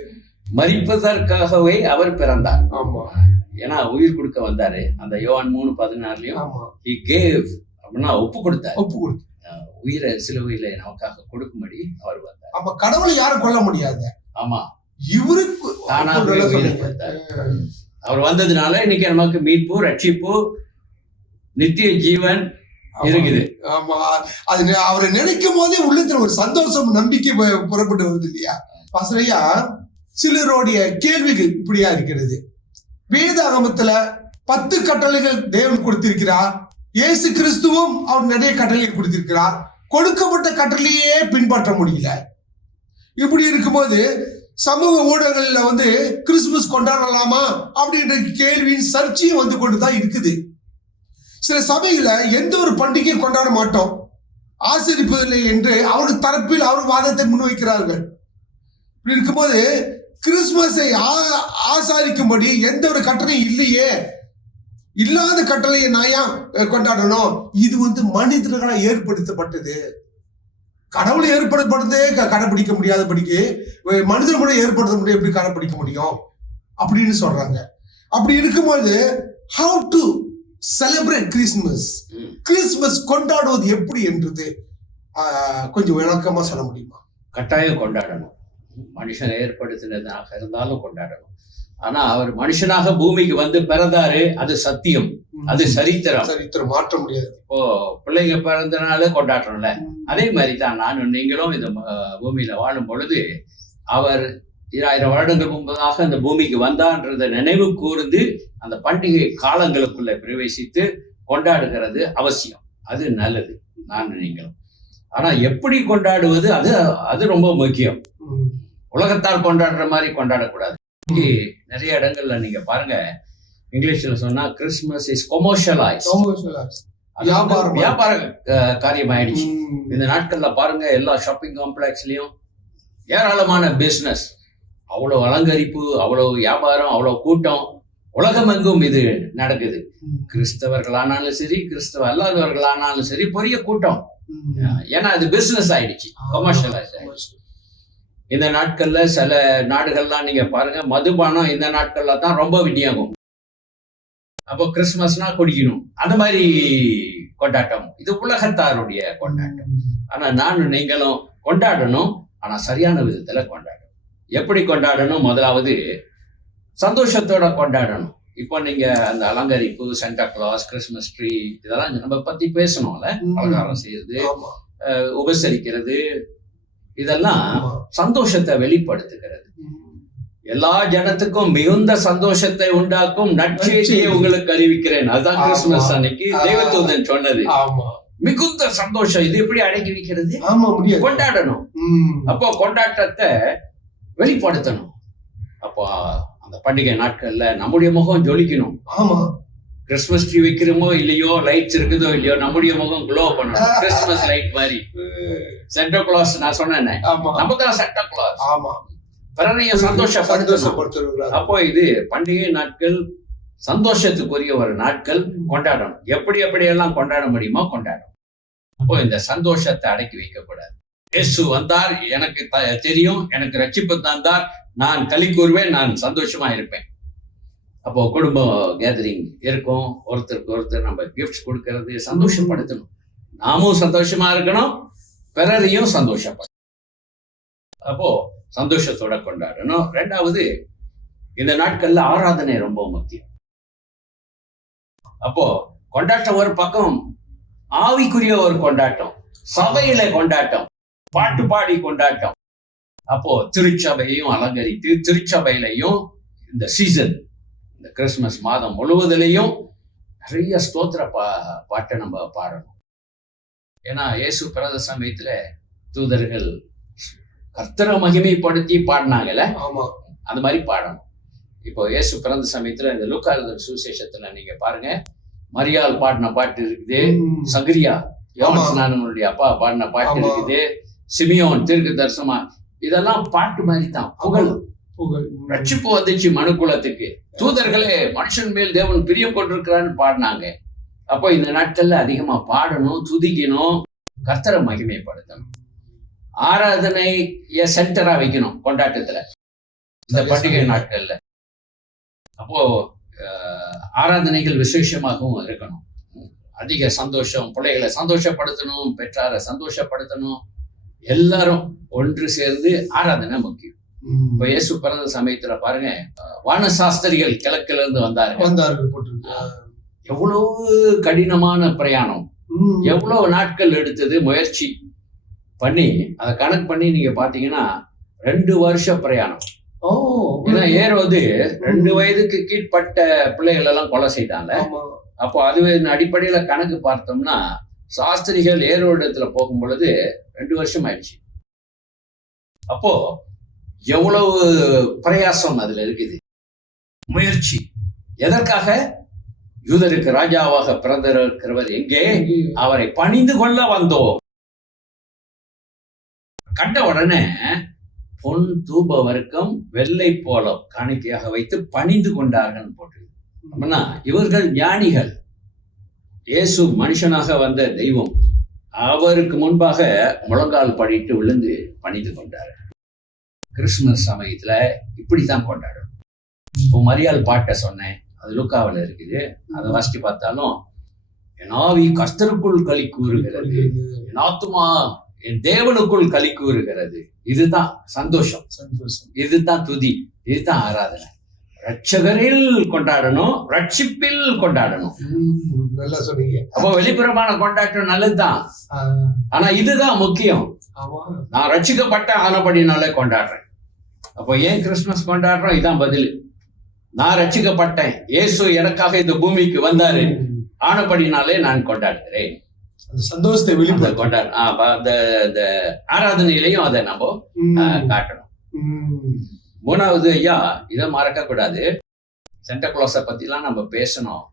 மரிப்பதற்காகவே அவர் பிறந்தார். ஆமா, ஏன்னா உயிர் கொடுக்க வந்தாரு. அந்த யோவான் 3:16 he gave அப்படின்னா ஒப்பு கொடுத்தார். உயிரை சிலுவையில நமக்காக கொடுக்கும்படி அவர் வந்தார். அப்ப கடவுளை யாரும் கொல்ல முடியாது. ஆமா, இவருக்கு அவர் வந்ததுனால இன்னைக்கு நமக்கு மீட்பு, ரட்சிப்பு, நித்திய ஜீவன் இருக்குது. ஆமா, அது அவரை நினைக்கும் போதே உள்ளத்துல ஒரு சந்தோஷம், நம்பிக்கை புறப்பட்டு வருது இல்லையா? பாசறையா, சிலருடைய கேள்விகள் இப்படியா இருக்கிறது. வேதாகமத்துல 10 கட்டளைகள் தேவன் கொடுத்திருக்கிறார். இயேசு கிறிஸ்துவும் அவர் நிறைய கட்டளைகள் கொடுத்திருக்கிறார். கொடுக்கப்பட்ட கட்டளையே பின்பற்ற முடியல. இப்படி இருக்கும்போது சமூக ஊடகங்கள்ல வந்து கிறிஸ்துமஸ் கொண்டாடலாமா அப்படின்ற கேள்வியின் சர்ச்சையும் வந்து கொண்டுதான் இருக்குது. சில சபையில எந்த ஒரு பண்டிகையும் கொண்டாட மாட்டோம், ஆசரிப்பதில்லை என்று அவர்கள் தரப்பில் அவர் வாதத்தை முன்வைக்கிறார்கள். இப்படி இருக்கும்போது கிறிஸ்துமஸை ஆசாரிக்கும்படி எந்த ஒரு கட்டளையும் இல்லையே, இல்லாத கட்டளையை நான் ஏன் கொண்டாடணும்? இது வந்து மனிதர்களால் ஏற்படுத்தப்பட்டது. கடவுளை ஏற்படுத்தே கடைபிடிக்க முடியாதபடிக்கு மனிதர் கூட ஏற்படுத்த முடியும், எப்படி கடைபிடிக்க முடியும் அப்படின்னு சொல்றாங்க. அப்படி இருக்கும்போது how to celebrate Christmas, Christmas கொண்டாடுவது எப்படி என்றது கொஞ்சம் விளக்கமா சொல்ல முடியுமா? கட்டாயம் கொண்டாடணும். மனுஷன் ஏற்படுத்தினதாக இருந்தாலும் கொண்டாடணும். ஆனா அவர் மனுஷனாக பூமிக்கு வந்து பிறந்தாரு, அது சத்தியம், அது சரித்திரம் மாற்ற முடியாது. இப்போ பிள்ளைங்க பிறந்தனால கொண்டாடுறோம்ல, அதே மாதிரி தான் நானும் நீங்களும் இந்த பூமியில வாழும் பொழுது அவர் 2000 வருடங்கள் முன்பதாக அந்த பூமிக்கு வந்தான்றதை நினைவு கூர்ந்து அந்த பண்டிகை காலங்களுக்குள்ள பிரவேசித்து கொண்டாடுகிறது அவசியம். அது நல்லது, நான் நீங்களும். ஆனா எப்படி கொண்டாடுவது, அது அது ரொம்ப முக்கியம். உலகத்தால் கொண்டாடுற மாதிரி கொண்டாடக்கூடாது. நிறைய இடங்கள்ல நீங்க பாருங்க, இங்கிலீஷ்ல சொன்னா கிறிஸ்துமஸ் இஸ் கொமர்ஷியலைஸ், வியாபார காரியம் ஆயிடுச்சு. இந்த நாட்கள்ல பாருங்க, எல்லா ஷாப்பிங் காம்ப்ளெக்ஸ்லயும் ஏராளமான பிசினஸ், அவ்வளவு அலங்கரிப்பு, அவ்வளவு வியாபாரம், அவ்வளவு கூட்டம். உலகமெங்கும் இது நடக்குது. கிறிஸ்தவர்களானாலும் சரி, கிறிஸ்தவ அல்லாதவர்களானாலும் சரி, பெரிய கூட்டம். ஏன்னா அது பிசினஸ் ஆயிடுச்சு, கமர்ஷியலைஸ் ஆயிடுச்சு. இந்த நாட்கள்ல சில நாடுகள்லாம் நீங்க பாருங்க, மதுபானம் இந்த நாட்கள்ல தான் ரொம்ப விநியோகம். அப்போ கிறிஸ்துமஸ்னா குடிக்கணும், அந்த மாதிரி கொண்டாட்டம். இது உலகத்தாருடைய கொண்டாட்டம். ஆனா நானும் நீங்களும் கொண்டாடணும், ஆனா சரியான விதத்துல கொண்டாடணும். எப்படி கொண்டாடணும்? முதலாவது சந்தோஷத்தோட கொண்டாடணும். இப்போ நீங்க அந்த அலங்கரிப்பு, சாண்டா கிளாஸ், கிறிஸ்துமஸ் ட்ரீ, இதெல்லாம் நம்ம பத்தி பேசணும்ல. அலங்காரம் செய்யறது, உபசரிக்கிறது, இதெல்லாம் சந்தோஷத்தை வெளிப்படுத்துகிறது. எல்லா ஜனத்துக்கும் மிகுந்த சந்தோஷத்தை உண்டாக்கும் நற்செய்தியை உங்களுக்கு அறிவிக்கிறேன். அதுதான் கிறிஸ்துமஸ் அன்னைக்கு தேவதூதன் சொன்னது. மிகுந்த சந்தோஷம். இது எப்படி அடக்கி வைக்கிறது? கொண்டாடணும். அப்போ கொண்டாட்டத்தை வெளிப்படுத்தணும். அப்போ அந்த பண்டிகை நாட்கள்ல நம்முடைய முகம் ஜொலிக்கணும். கிறிஸ்துமஸ் ட்ரீ வைக்கிறோமோ இல்லையோ, லைட்ஸ் இருக்குதோ இல்லையோ, நம்முடைய முகம் க்ளோ பண்ணணும். கிறிஸ்துமஸ் லைட் மாதிரி. சாண்டா கிளாஸ் நான் சொன்னேன், நம்ம தான் சாண்டா கிளாஸ். பிறரையும் சந்தோஷப்படுத்தணும். அப்போ இது பண்டிகை நாட்கள், சந்தோஷத்துக்குரிய ஒரு நாட்கள். கொண்டாடணும். எப்படி எப்படியெல்லாம் கொண்டாட முடியுமோ கொண்டாடணும். அப்போ இந்த சந்தோஷத்தை அடக்கி வைக்க கூடாது. இயேசு வந்தார், எனக்கு தெரியும், எனக்கு ரட்சிப்பு தந்தார், நான் களி கூறுவேன், நான் சந்தோஷமா இருப்பேன். அப்போ குடும்ப கேதரிங் இருக்கும், ஒருத்தருக்கு ஒருத்தர் நம்ம கிஃப்ட்ஸ் கொடுக்கறது, சந்தோஷப்படுத்தணும். நாமும் சந்தோஷமா இருக்கணும், பிறரையும் சந்தோஷப்படணும். அப்போ சந்தோஷத்தோட கொண்டாடணும். ரெண்டாவது, இந்த நாட்கள்ல ஆராதனை ரொம்ப முக்கியம். அப்போ கொண்டாட்டம் ஒரு பக்கம், ஆவிக்குரிய ஒரு கொண்டாட்டம், சபையில கொண்டாட்டம், பாட்டு பாடி கொண்டாட்டம். அப்போ திருச்சபையையும் அலங்கரித்து, திருச்சபையிலையும் இந்த சீசன், இந்த கிறிஸ்துமஸ் மாதம் முழுவதிலையும் நிறைய ஸ்தோத்திர பாட்டை நம்ம பாடணும். ஏன்னா இயேசு பிறந்த சமயத்துல தூதர்கள் கர்த்தரை மகிமைப்படுத்தி பாடினாங்கல்ல, அந்த மாதிரி பாடணும். இப்போ இயேசு பிறந்த சமயத்துல இந்த லூக்கா எழுதின சுவிசேஷத்துல நீங்க பாருங்க, மரியாள் பாடின பாட்டு இருக்குது, சகரியா யோவான்ஸ்நானனுடைய அப்பா பாடின பாட்டு இருக்குது, சிமியோன் தீர்க்க தரிசனமா, இதெல்லாம் பாட்டு மாதிரி தான். புகழ், ரட்சிப்பு வந்துச்சு மனுக்குலத்துக்கு, தூதர்களே மனுஷன் மேல் தேவன் பிரியம் கொண்டிருக்கிறான்னு பாடினாங்க. அப்போ இந்த நாட்கள்ல அதிகமா பாடணும், துதிக்கணும், கர்த்தரை மகிமைப்படுத்தணும். ஆராதனைய சென்டரா வைக்கணும் கொண்டாட்டத்துல, இந்த பண்டிகை நாட்கள்ல. அப்போ ஆராதனைகள் விசேஷமாகவும் இருக்கணும். அதிக சந்தோஷம், பிள்ளைகளை சந்தோஷப்படுத்தணும், பெற்றாரை சந்தோஷப்படுத்தணும். எல்லாரும் ஒன்று சேர்ந்து ஆராதனை முக்கியம். இப்ப இயேசு பிறந்த சமயத்துல பாருங்க, வானசாஸ்திரிகள் கிழக்குல இருந்து வந்தார்கள். எவ்வளவு கடினமான பிரயாணம், எவ்வளவு நாட்கள் எடுத்தது முயற்சி பண்ணி, அதை கணக்கு பண்ணி நீங்க பாத்தீங்கன்னா 2 வருஷ பிரயாணம். ஏன்னா ஏரோது 2 வயதுக்கு கீழ்பட்ட பிள்ளைகள் எல்லாம் கொலை செய்தாங்க. அப்போ அது அடிப்படையில கணக்கு பார்த்தோம்னா, சாஸ்திரிகள் ஏரோடத்துல போகும் பொழுது 2 வருஷம் ஆயிடுச்சு. அப்போ எவ்வளவு பிரயாசம் அதுல இருக்குது, முயற்சி. எதற்காக? யூதருக்கு ராஜாவாக பிறந்திருக்கிறவர் எங்கே, அவரை பணிந்து கொள்ள வந்தோம். கண்ட உடனே பொன் தூப வர்க்கம் வெள்ளை போலம் காணிக்கையாக வைத்து பணிந்து கொண்டார்கள் போட்டு. அப்படின்னா இவர்கள் ஞானிகள். இயேசு மனுஷனாக வந்த தெய்வம், அவருக்கு முன்பாக முழங்கால் படிட்டு விழுந்து பணிந்து கொண்டார்கள். கிறிஸ்துமஸ் சமயத்துல இப்படித்தான் கொண்டாடும். இப்போ மரியாள் பாட்டை சொன்னேன், அது லூக்காவில் இருக்குது. அதை வாசித்து பார்த்தாலும், என் ஆவி கர்த்தருக்குள் களி கூறுகிறது, என் ஆத்துமா என் தேவனுக்குள் களி கூறுகிறது. இதுதான் சந்தோஷம், இதுதான் துதி, இதுதான் ஆராதனை. ரட்சகரில் கொண்டாடணும், ரட்சிப்பில் கொண்டாடணும். நல்லா சொன்னீங்க. அப்போ வெளிப்புறமான கொண்டாட்டம் நல்லதுதான், ஆனா இதுதான் முக்கியம். நான் ரட்சிக்கப்பட்ட ஆனபடினாலே கொண்டாடுறேன். அப்போ ஏன் கிறிஸ்துமஸ் கொண்டாடுறோம்? இதான் பதில். நான் ரட்சிக்கப்பட்டேன், இயேசு எனக்காக இந்த பூமிக்கு வந்தாரு, ஆனபடினாலே நான் கொண்டாடுகிறேன். அந்த சந்தோஷத்தை அந்த வெளிப்படுத்த அந்த ஆராதனையிலையும் அதை நம்ம காட்டணும். மூணாவது ஐயா, இதை மறக்க கூடாது. சென்டா கிளாஸை பத்திலாம் நம்ம பேசணும்.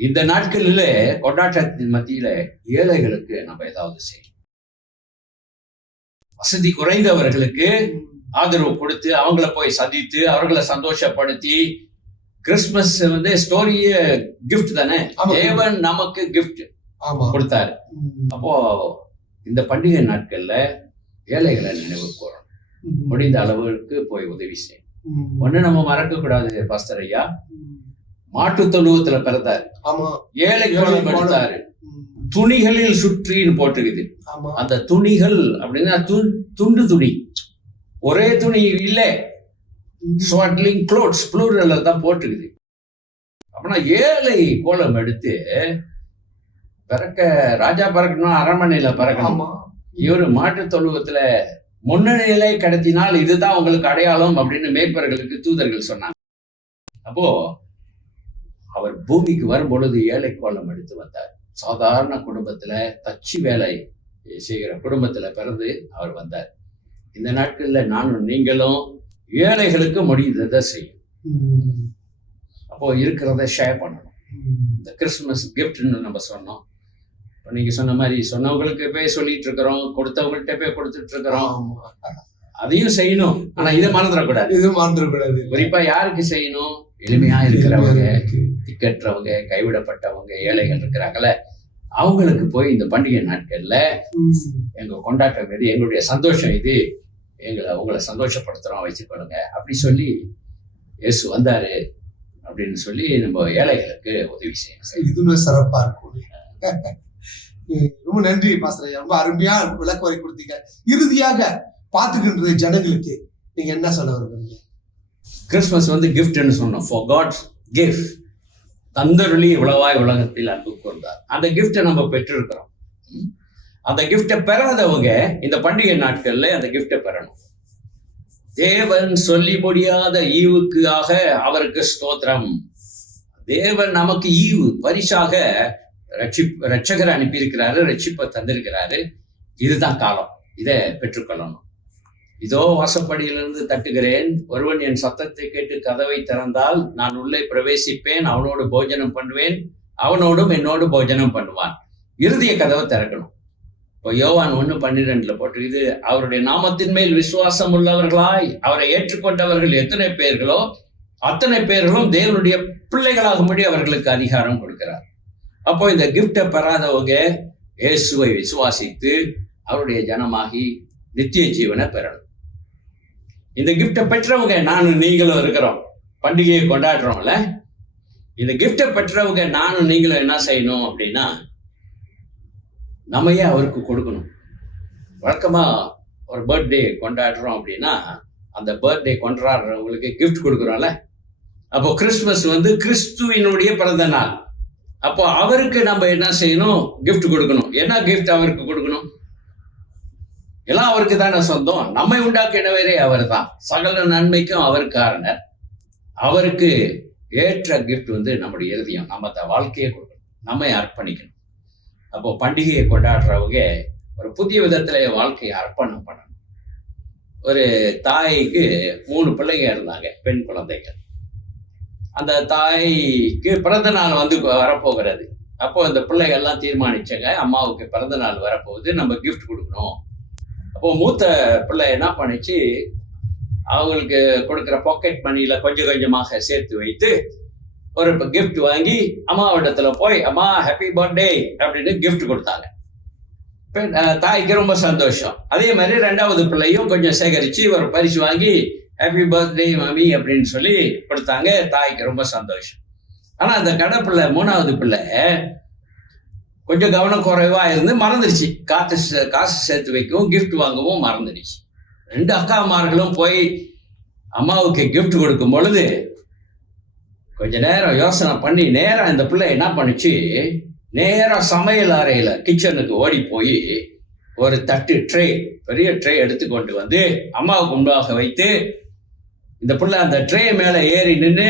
இந்த நாட்களில கொண்டாட்டத்தின் மத்தியில ஏழைகளுக்கு நம்ம ஏதாவது செய்யணும். வசதி குறைந்தவர்களுக்கு ஆதரவு கொடுத்து அவங்கள போய் சந்தித்து அவர்களை சந்தோஷப்படுத்தி, கிறிஸ்துமஸ் வந்து ஸ்டோரிய கிஃப்ட் தானே, தேவன் நமக்கு கிஃப்ட் கொடுத்தாரு. அப்போ இந்த பண்டிகை நாட்கள்ல ஏழைகளை நினைவு கூறணும். முடிந்த அளவுக்கு போய் உதவி செய்யணும். ஒண்ணு நம்ம மறக்க கூடாது பாஸ்டர் ஐயா, மாட்டு தொழுவத்துல பிறந்தாரு, ஏழைகளும் எடுத்தாரு, துணிகளில் சுற்றின்னு போட்டுக்குது. அந்த துணிகள் அப்படின்னா துண்டு துணி, ஒரே துணி இல்லை, ஸ்வாட்லிங் க்ளோத்ஸ் ப்ளூரல்ல தான் போட்டுக்குது. அப்படின்னா ஏழை கோலம் எடுத்து பிறக்க, ராஜா பறக்கணும் அரண்மனையில பறக்கணும், இவரு மாட்டு தொழுவத்துல முன்னணியிலே கடத்தினால் இதுதான் உங்களுக்கு அடையாளம் அப்படின்னு மேய்ப்பர்களுக்கு தூதர்கள் சொன்னாங்க. அப்போ அவர் பூமிக்கு வரும் பொழுது ஏழை கோலம் எடுத்து வந்தார். சாதாரண குடும்பத்துல தச்சு வேலை செய்கிற குடும்பத்துல பிறந்து அவர் வந்தார். இந்த நாட்கள்ல நானும் நீங்களும் ஏழைகளுக்கு முடிந்ததை செய்யும். அப்போ இருக்கிறத ஷேர் பண்ணணும். இந்த கிறிஸ்துமஸ் கிஃப்ட்னு நம்ம சொன்னோம். இப்போ நீங்க சொன்ன மாதிரி சொன்னவங்களுக்கு போய் சொல்லிட்டு இருக்கிறோம், கொடுத்தவங்கள்ட்ட போய் கொடுத்துட்டு இருக்கிறோம், அதையும் செய்யணும். ஆனா இதை மறந்துடக்கூடாது. குறிப்பா யாருக்கு செய்யணும்? எளிமையா இருக்கிறவங்க, திக்கற்றவங்க, கைவிடப்பட்டவங்க, ஏழைகள் இருக்கிறாங்களே, அவங்களுக்கு போய் இந்த பண்டிகை நாட்கள்ல எங்க கொண்டாட்டம் இது, எங்களுடைய சந்தோஷம் இது, உங்களை சந்தோஷப்படுத்துறோம், வச்சுக்கொள்ளுங்க அப்படி சொல்லி இயேசு வந்தாரு அப்படின்னு சொல்லி நம்ம ஏழைகளுக்கு உதவி செய்யணும். இதுன்னு சிறப்பா இருக்கும். ரொம்ப நன்றி பாஸ்டர், ரொம்ப அருமையா விளக்குவரை கொடுத்தீங்க. இறுதியாக பார்த்துக்கின்ற ஜனங்களுக்கு நீங்க என்ன சொல்ல வருவீங்க? கிறிஸ்துமஸ் வந்து கிஃப்ட்னு சொன்னோம். ஃபார் காட்ஸ் கிஃப்ட், தந்தருளி இவ்வளவாய் உலகத்தில் அன்பு கூர்ந்தார். அந்த கிஃப்டை நம்ம பெற்றிருக்கிறோம். அந்த கிஃப்டை பெறாதவங்க இந்த பண்டிகை நாட்கள்ல அந்த கிஃப்டை பெறணும். தேவன் சொல்லி முடியாத ஈவுக்காக அவருக்கு ஸ்தோத்திரம். தேவன் நமக்கு ஈவு பரிசாக ரட்சகரை அனுப்பியிருக்கிறாரு, ரட்சிப்பை தந்திருக்கிறாரு. இதுதான் காலம், இதை பெற்றுக்கொள்ளணும். இதோ வாசப்படியிலிருந்து தட்டுகிறேன், ஒருவன் என் சத்தத்தை கேட்டு கதவை திறந்தால் நான் உள்ளே பிரவேசிப்பேன், அவனோடு போஜனம் பண்ணுவேன், அவனோடும் என்னோடு போஜனம் பண்ணுவான். இறுதிய கதவை திறக்கணும். இப்போ யோவான் 1:12 போட்டிருக்குது, அவருடைய நாமத்தின் மேல் விசுவாசம் உள்ளவர்களாய் அவரை ஏற்றுக்கொண்டவர்கள் எத்தனை பேர்களோ அத்தனை பேர்களும் தேவனுடைய பிள்ளைகளாகும்படி அவர்களுக்கு அதிகாரம் கொடுக்கிறார். அப்போ இந்த கிஃப்டை பெறாதவங்க இயேசுவை விசுவாசித்து அவருடைய ஜனமாகி நித்திய ஜீவனை பெறணும். இந்த கிஃப்டை பெற்றவங்க நானும் நீங்களும் இருக்கிறோம், பண்டிகையை கொண்டாடுறோம்ல. இந்த கிஃப்டை பெற்றவங்க நானும் நீங்களும் என்ன செய்யணும் அப்படின்னா, நம்ம ஏன் அவருக்கு கொடுக்கணும். வழக்கமா ஒரு பர்த்டே கொண்டாடுறோம் அப்படின்னா அந்த பர்த்டே கொண்டாடுறவங்களுக்கு கிஃப்ட் கொடுக்குறோம்ல. அப்போ கிறிஸ்துமஸ் வந்து கிறிஸ்துவினுடைய பிறந்த நாள். அப்போ அவருக்கு நம்ம என்ன செய்யணும்? கிஃப்ட் கொடுக்கணும். என்ன கிஃப்ட் அவருக்கு கொடுக்கணும்? எல்லாம் அவருக்கு தானே சொந்தம். நம்மை உண்டாக்கினவரே அவர் தான், சகல நன்மைக்கும் அவர் காரணர். அவருக்கு ஏற்ற கிஃப்ட் வந்து நம்முடைய இறுதியம். நம்ம வாழ்க்கையை கொடுக்கணும், நம்மை அர்ப்பணிக்கணும். அப்போ பண்டிகையை கொண்டாடுறவங்க ஒரு புதிய விதத்துல வாழ்க்கையை அர்ப்பணம் பண்ணணும். ஒரு தாய்க்கு 3 பிள்ளைங்க இருந்தாங்க, பெண் குழந்தைகள். அந்த தாய்க்கு பிறந்த நாள் வந்து வரப்போகிறது. அப்போ அந்த பிள்ளைகள்லாம் தீர்மானிச்சாங்க, அம்மாவுக்கு பிறந்த நாள் வரப்போகுது, நம்ம கிஃப்ட் கொடுக்கணும். அப்போ மூத்த பிள்ளை என்ன பண்ணிச்சு, அவங்களுக்கு கொடுக்குற பாக்கெட் மணியில கொஞ்சம் கொஞ்சமாக சேர்த்து வைத்து ஒரு கிஃப்ட் வாங்கி அம்மாவிடத்துல போய், அம்மா ஹாப்பி பர்த்டே அப்படின்னு கிஃப்ட் கொடுத்தாங்க. தாய்க்கு ரொம்ப சந்தோஷம். அதே மாதிரி 2வது பிள்ளையும் கொஞ்சம் சேகரிச்சு ஒரு பரிசு வாங்கி ஹாப்பி பர்த்டே மாமி அப்படின்னு சொல்லி கொடுத்தாங்க. தாய்க்கு ரொம்ப சந்தோஷம். ஆனா அந்த கடைப்பிள்ளை 3வது பிள்ளை கொஞ்சம் கவனக்குறைவா இருந்து மறந்துடுச்சு. காசு சேர்த்து வைக்கவும் கிஃப்ட் வாங்கவும் மறந்துடுச்சு. 2 அக்காமார்களும் போய் அம்மாவுக்கு கிஃப்ட் கொடுக்கும் பொழுது கொஞ்ச நேரம் யோசனை பண்ணி நேரா இந்த பிள்ளை என்ன பண்ணுச்சு, நேரா சமையல் அறையில கிச்சனுக்கு ஓடி போய் ஒரு தட்டு ட்ரே, பெரிய ட்ரே எடுத்துக்கொண்டு வந்து அம்மாவுக்கு முன்பாக வைத்து, இந்த பிள்ளை அந்த ட்ரே மேல ஏறி நின்று,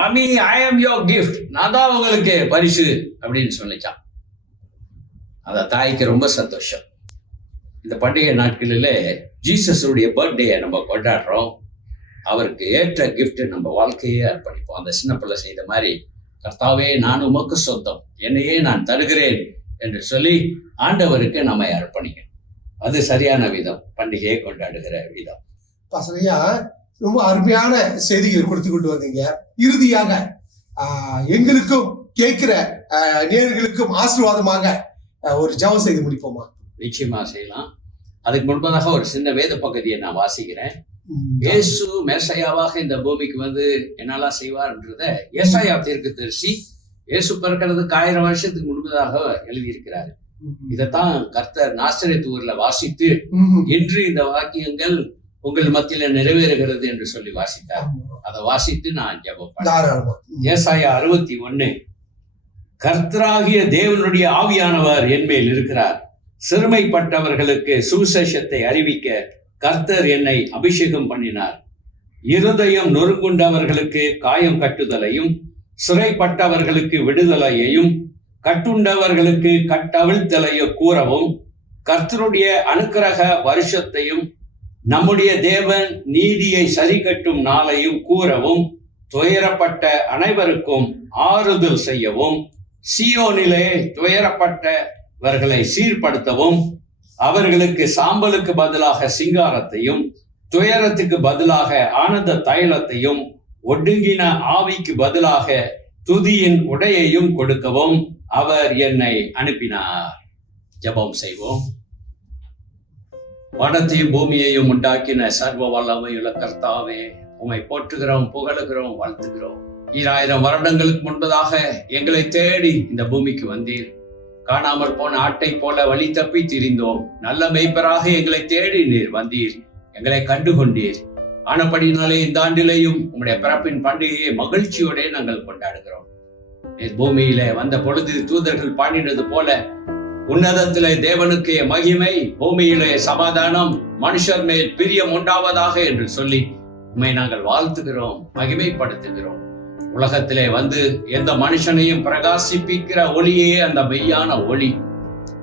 மம்மி ஐ ஆம் யோர் கிஃப்ட், நான் தான் உங்களுக்கு பரிசு அப்படின்னு சொல்லிச்சான். அந்த தாய்க்கு ரொம்ப சந்தோஷம். இந்த பண்டிகை நாட்களிலே ஜீசஸுடைய பர்த்டேயை நம்ம கொண்டாடுறோம். அவருக்கு ஏற்ற கிஃப்ட் நம்ம வாழ்க்கையே அர்ப்பணிப்போம். அந்த சின்ன பிள்ளை செய்த மாதிரி, கர்த்தாவே நான் உமக்கு சொந்தம், என்னையே நான் தருகிறேன் என்று சொல்லி ஆண்டவருக்கு நம்மை அர்ப்பணிக்கணும். அது சரியான விதம், பண்டிகையை கொண்டாடுகிற விதம். பாசனையா ரொம்ப அருமையான செய்திகள் கொடுத்து கொண்டு வந்தீங்க. இறுதியாக எங்களுக்கும் கேட்கிற நேயர்களுக்கும் ஆசீர்வாதமாக ஒரு ஜெபம் செய்து முடிப்போமா? நிச்சயமா செய்யலாம். அதுக்கு முன்பதாக ஒரு சின்ன வேத பகுதியை நான் வாசிக்கிறேன். இயேசு மேசையாவாக இந்த பூமிக்கு வந்து என்னெல்லாம் செய்வார்ன்றத ஏசாயா தீர்க்கதரிசி இயேசு பிறக்கிறதுக்கு 1000 வருஷத்துக்கு முன்பதாக எழுதியிருக்கிறாரு. இதைத்தான் கர்த்தர் நாசரேத் ஊர்ல வாசித்து, இன்று இந்த வாக்கியங்கள் உங்கள் மத்தியில நிறைவேறுகிறது என்று சொல்லி வாசித்தார். அதை வாசித்து நான் ஜெபம் பண்ணேன். ஏசாயா 61. கர்த்தராகிய தேவனுடைய ஆவியானவர் என்மேல் இருக்கிறார். சிறுமைப்பட்டவர்களுக்கு சுவிசேஷத்தை அறிவிக்க கர்த்தர் என்னை அபிஷேகம் பண்ணினார். இருதயம் நொறுங்குண்டவர்களுக்கு காயம் கட்டுதலையும், சிறைப்பட்டவர்களுக்கு விடுதலையையும், கட்டுண்டவர்களுக்கு கட்டவிழ்த்தலையோ கூறவும், கர்த்தருடைய அனுக்கிரக வருஷத்தையும் நம்முடைய தேவன் நீதியை சரி கட்டும் நாளையும் கூறவும், துயரப்பட்ட அனைவருக்கும் ஆறுதல் செய்யவும், சீயோனிலே துயரப்பட்டவர்களை சீர்படுத்தவும், அவர்களுக்கு சாம்பலுக்கு பதிலாக சிங்காரத்தையும், துயரத்துக்கு பதிலாக ஆனந்த தைலத்தையும், ஒடுங்கின ஆவிக்கு பதிலாக துதியின் உடையையும் கொடுக்கவும் அவர் என்னை அனுப்பினார். ஜெபம் செய்வோம். வானத்தையும் பூமியையும் உண்டாக்கின சர்வ வல்லமையுள்ள கர்த்தாவே, உம்மை போற்றுகிறோம், புகழுகிறோம், வாழ்த்துகிறோம். 2000 வருடங்களுக்கு முன்பதாக எங்களை தேடி இந்த பூமிக்கு வந்தீர். காணாமல் போன ஆட்டை போல வழி தப்பி திரிந்தோம். நல்ல மேய்ப்பராக எங்களை தேடி நீர் வந்தீர், எங்களை கண்டுகொண்டீர். ஆனபடினாலே இந்த ஆண்டிலேயும் உம்முடைய பிறப்பின் பண்டிகையை மகிழ்ச்சியோட நாங்கள் கொண்டாடுகிறோம். பூமியிலே வந்த பொழுது தூதர்கள் பாடினது போல, உன்னதத்திலே தேவனுக்கு மகிமை, பூமியிலே சமாதானம், மனுஷர் மேல் பிரியம் உண்டாவதாக என்று சொல்லி உம்மை நாங்கள் வாழ்த்துகிறோம், மகிமைப்படுத்துகிறோம். உலகத்திலே வந்து எந்த மனுஷனையும் பிரகாசிப்பிக்கிற ஒளியே அந்த மெய்யான ஒளி.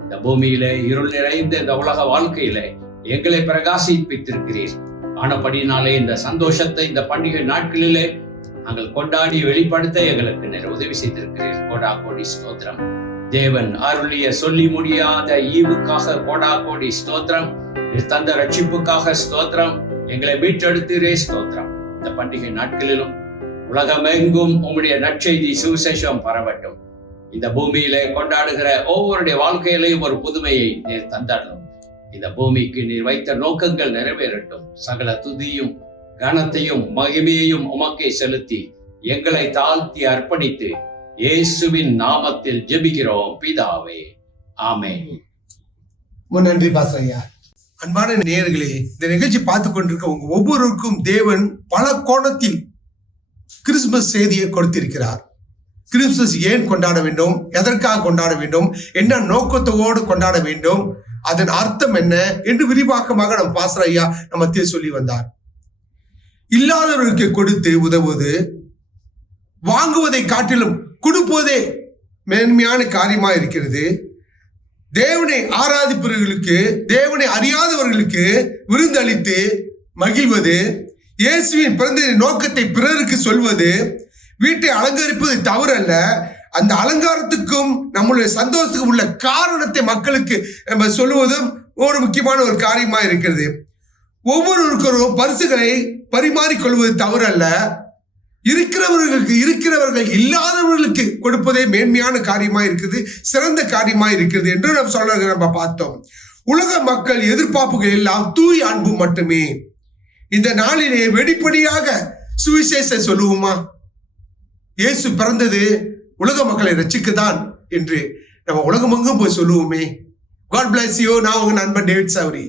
இந்த பூமியிலே இருள் நிறைந்த இந்த உலக வாழ்க்கையிலே எங்களை பிரகாசிப்பித்திருக்கிறீர். ஆனபடினாலே இந்த சந்தோஷத்தை இந்த பண்டிகை நாட்களிலே நாங்கள் கொண்டாடி வெளிப்படுத்த எங்களுக்கு நிறைய உதவி செய்திருக்கிறீர். கோடா கோடி ஸ்தோத்திரம். தேவன் அருளிய சொல்லி முடியாத ஈவுக்காக கோடா கோடி ஸ்தோத்திரம். தந்த ரட்சிப்புக்காக ஸ்தோத்திரம். எங்களை மீட்டெடுத்தீரே ஸ்தோத்திரம். இந்த பண்டிகை நாட்களிலும் உலகமெங்கும் உம்முடைய நற்செய்தி சுவிசேஷம் பரவட்டும். இந்த பூமியிலே கொண்டாடுகிற ஒவ்வொருடைய வாழ்க்கையிலையும் ஒரு புதுமையை நீர் தந்தரணும். இந்த பூமிக்கு நீர் வைத்த நோக்கங்கள் நிறைவேறட்டும். சகல துதியும் கனத்தையும் மகிமையையும் உமக்கே செலுத்தி எங்களை தாழ்த்தி அர்ப்பணித்து இயேசுவின் நாமத்தில் ஜெபிக்கிறோம் பிதாவே, ஆமென். நன்றி பாஸ்ரையா. அன்பான நேயர்களே, இந்த நிகழ்ச்சி பார்த்து கொண்டிருக்க உங்க ஒவ்வொருவருக்கும் தேவன் பல கோணத்தில் கிறிஸ்துமஸ் செய்தியை கொடுத்திருக்கிறார். கிறிஸ்துமஸ் ஏன் கொண்டாட வேண்டும், எதற்காக கொண்டாட வேண்டும், என்ன நோக்கத்தோடு கொண்டாட வேண்டும், அதன் அர்த்தம் என்ன என்று விரிவாக்கமாக நம்ம பாஸ்டர் ஐயா நம்ம மத்திய சொல்லி வந்தார். இல்லாதவர்களுக்கு கொடுத்து உதவுவது, வாங்குவதை காட்டிலும் கொடுப்பதே மேன்மையான காரியமா இருக்கிறது. தேவனை ஆராதிப்பவர்களுக்கு, தேவனை அறியாதவர்களுக்கு விருந்தளித்து மகிழ்வது, இயேசுவின் பிறந்த நோக்கத்தை பிறருக்கு சொல்வது, வீட்டை அலங்கரிப்பது தவறல்ல. அந்த அலங்காரத்துக்கும் நம்மளுடைய சந்தோஷத்துக்கும் உள்ள காரணத்தை மக்களுக்கு நம்ம சொல்லுவதும் ஒரு முக்கியமான ஒரு காரியமா இருக்கிறது. ஒவ்வொருவருக்கும் பரிசுகளை பரிமாறிக்கொள்வது தவறல்ல. இருக்கிறவர்கள் இல்லாதவர்களுக்கு கொடுப்பதே மேன்மையான காரியமா இருக்குது, சிறந்த காரியமா இருக்கிறது என்று நம்ம பார்த்தோம். உலக மக்கள் எதிர்பார்ப்புகள் எல்லாம் தூய் அன்பு மட்டுமே. இந்த நாளிலே வெளிப்படையாக சுவிசேஷத்தை சொல்லுவோமா? இயேசு பிறந்தது உலக மக்களை ரட்சிக்கத்தான் என்று நம்ம உலகமெங்கும் போய் சொல்லுவோமே. God bless you. நான் உங்க நண்பன் டேவிட் சௌரி.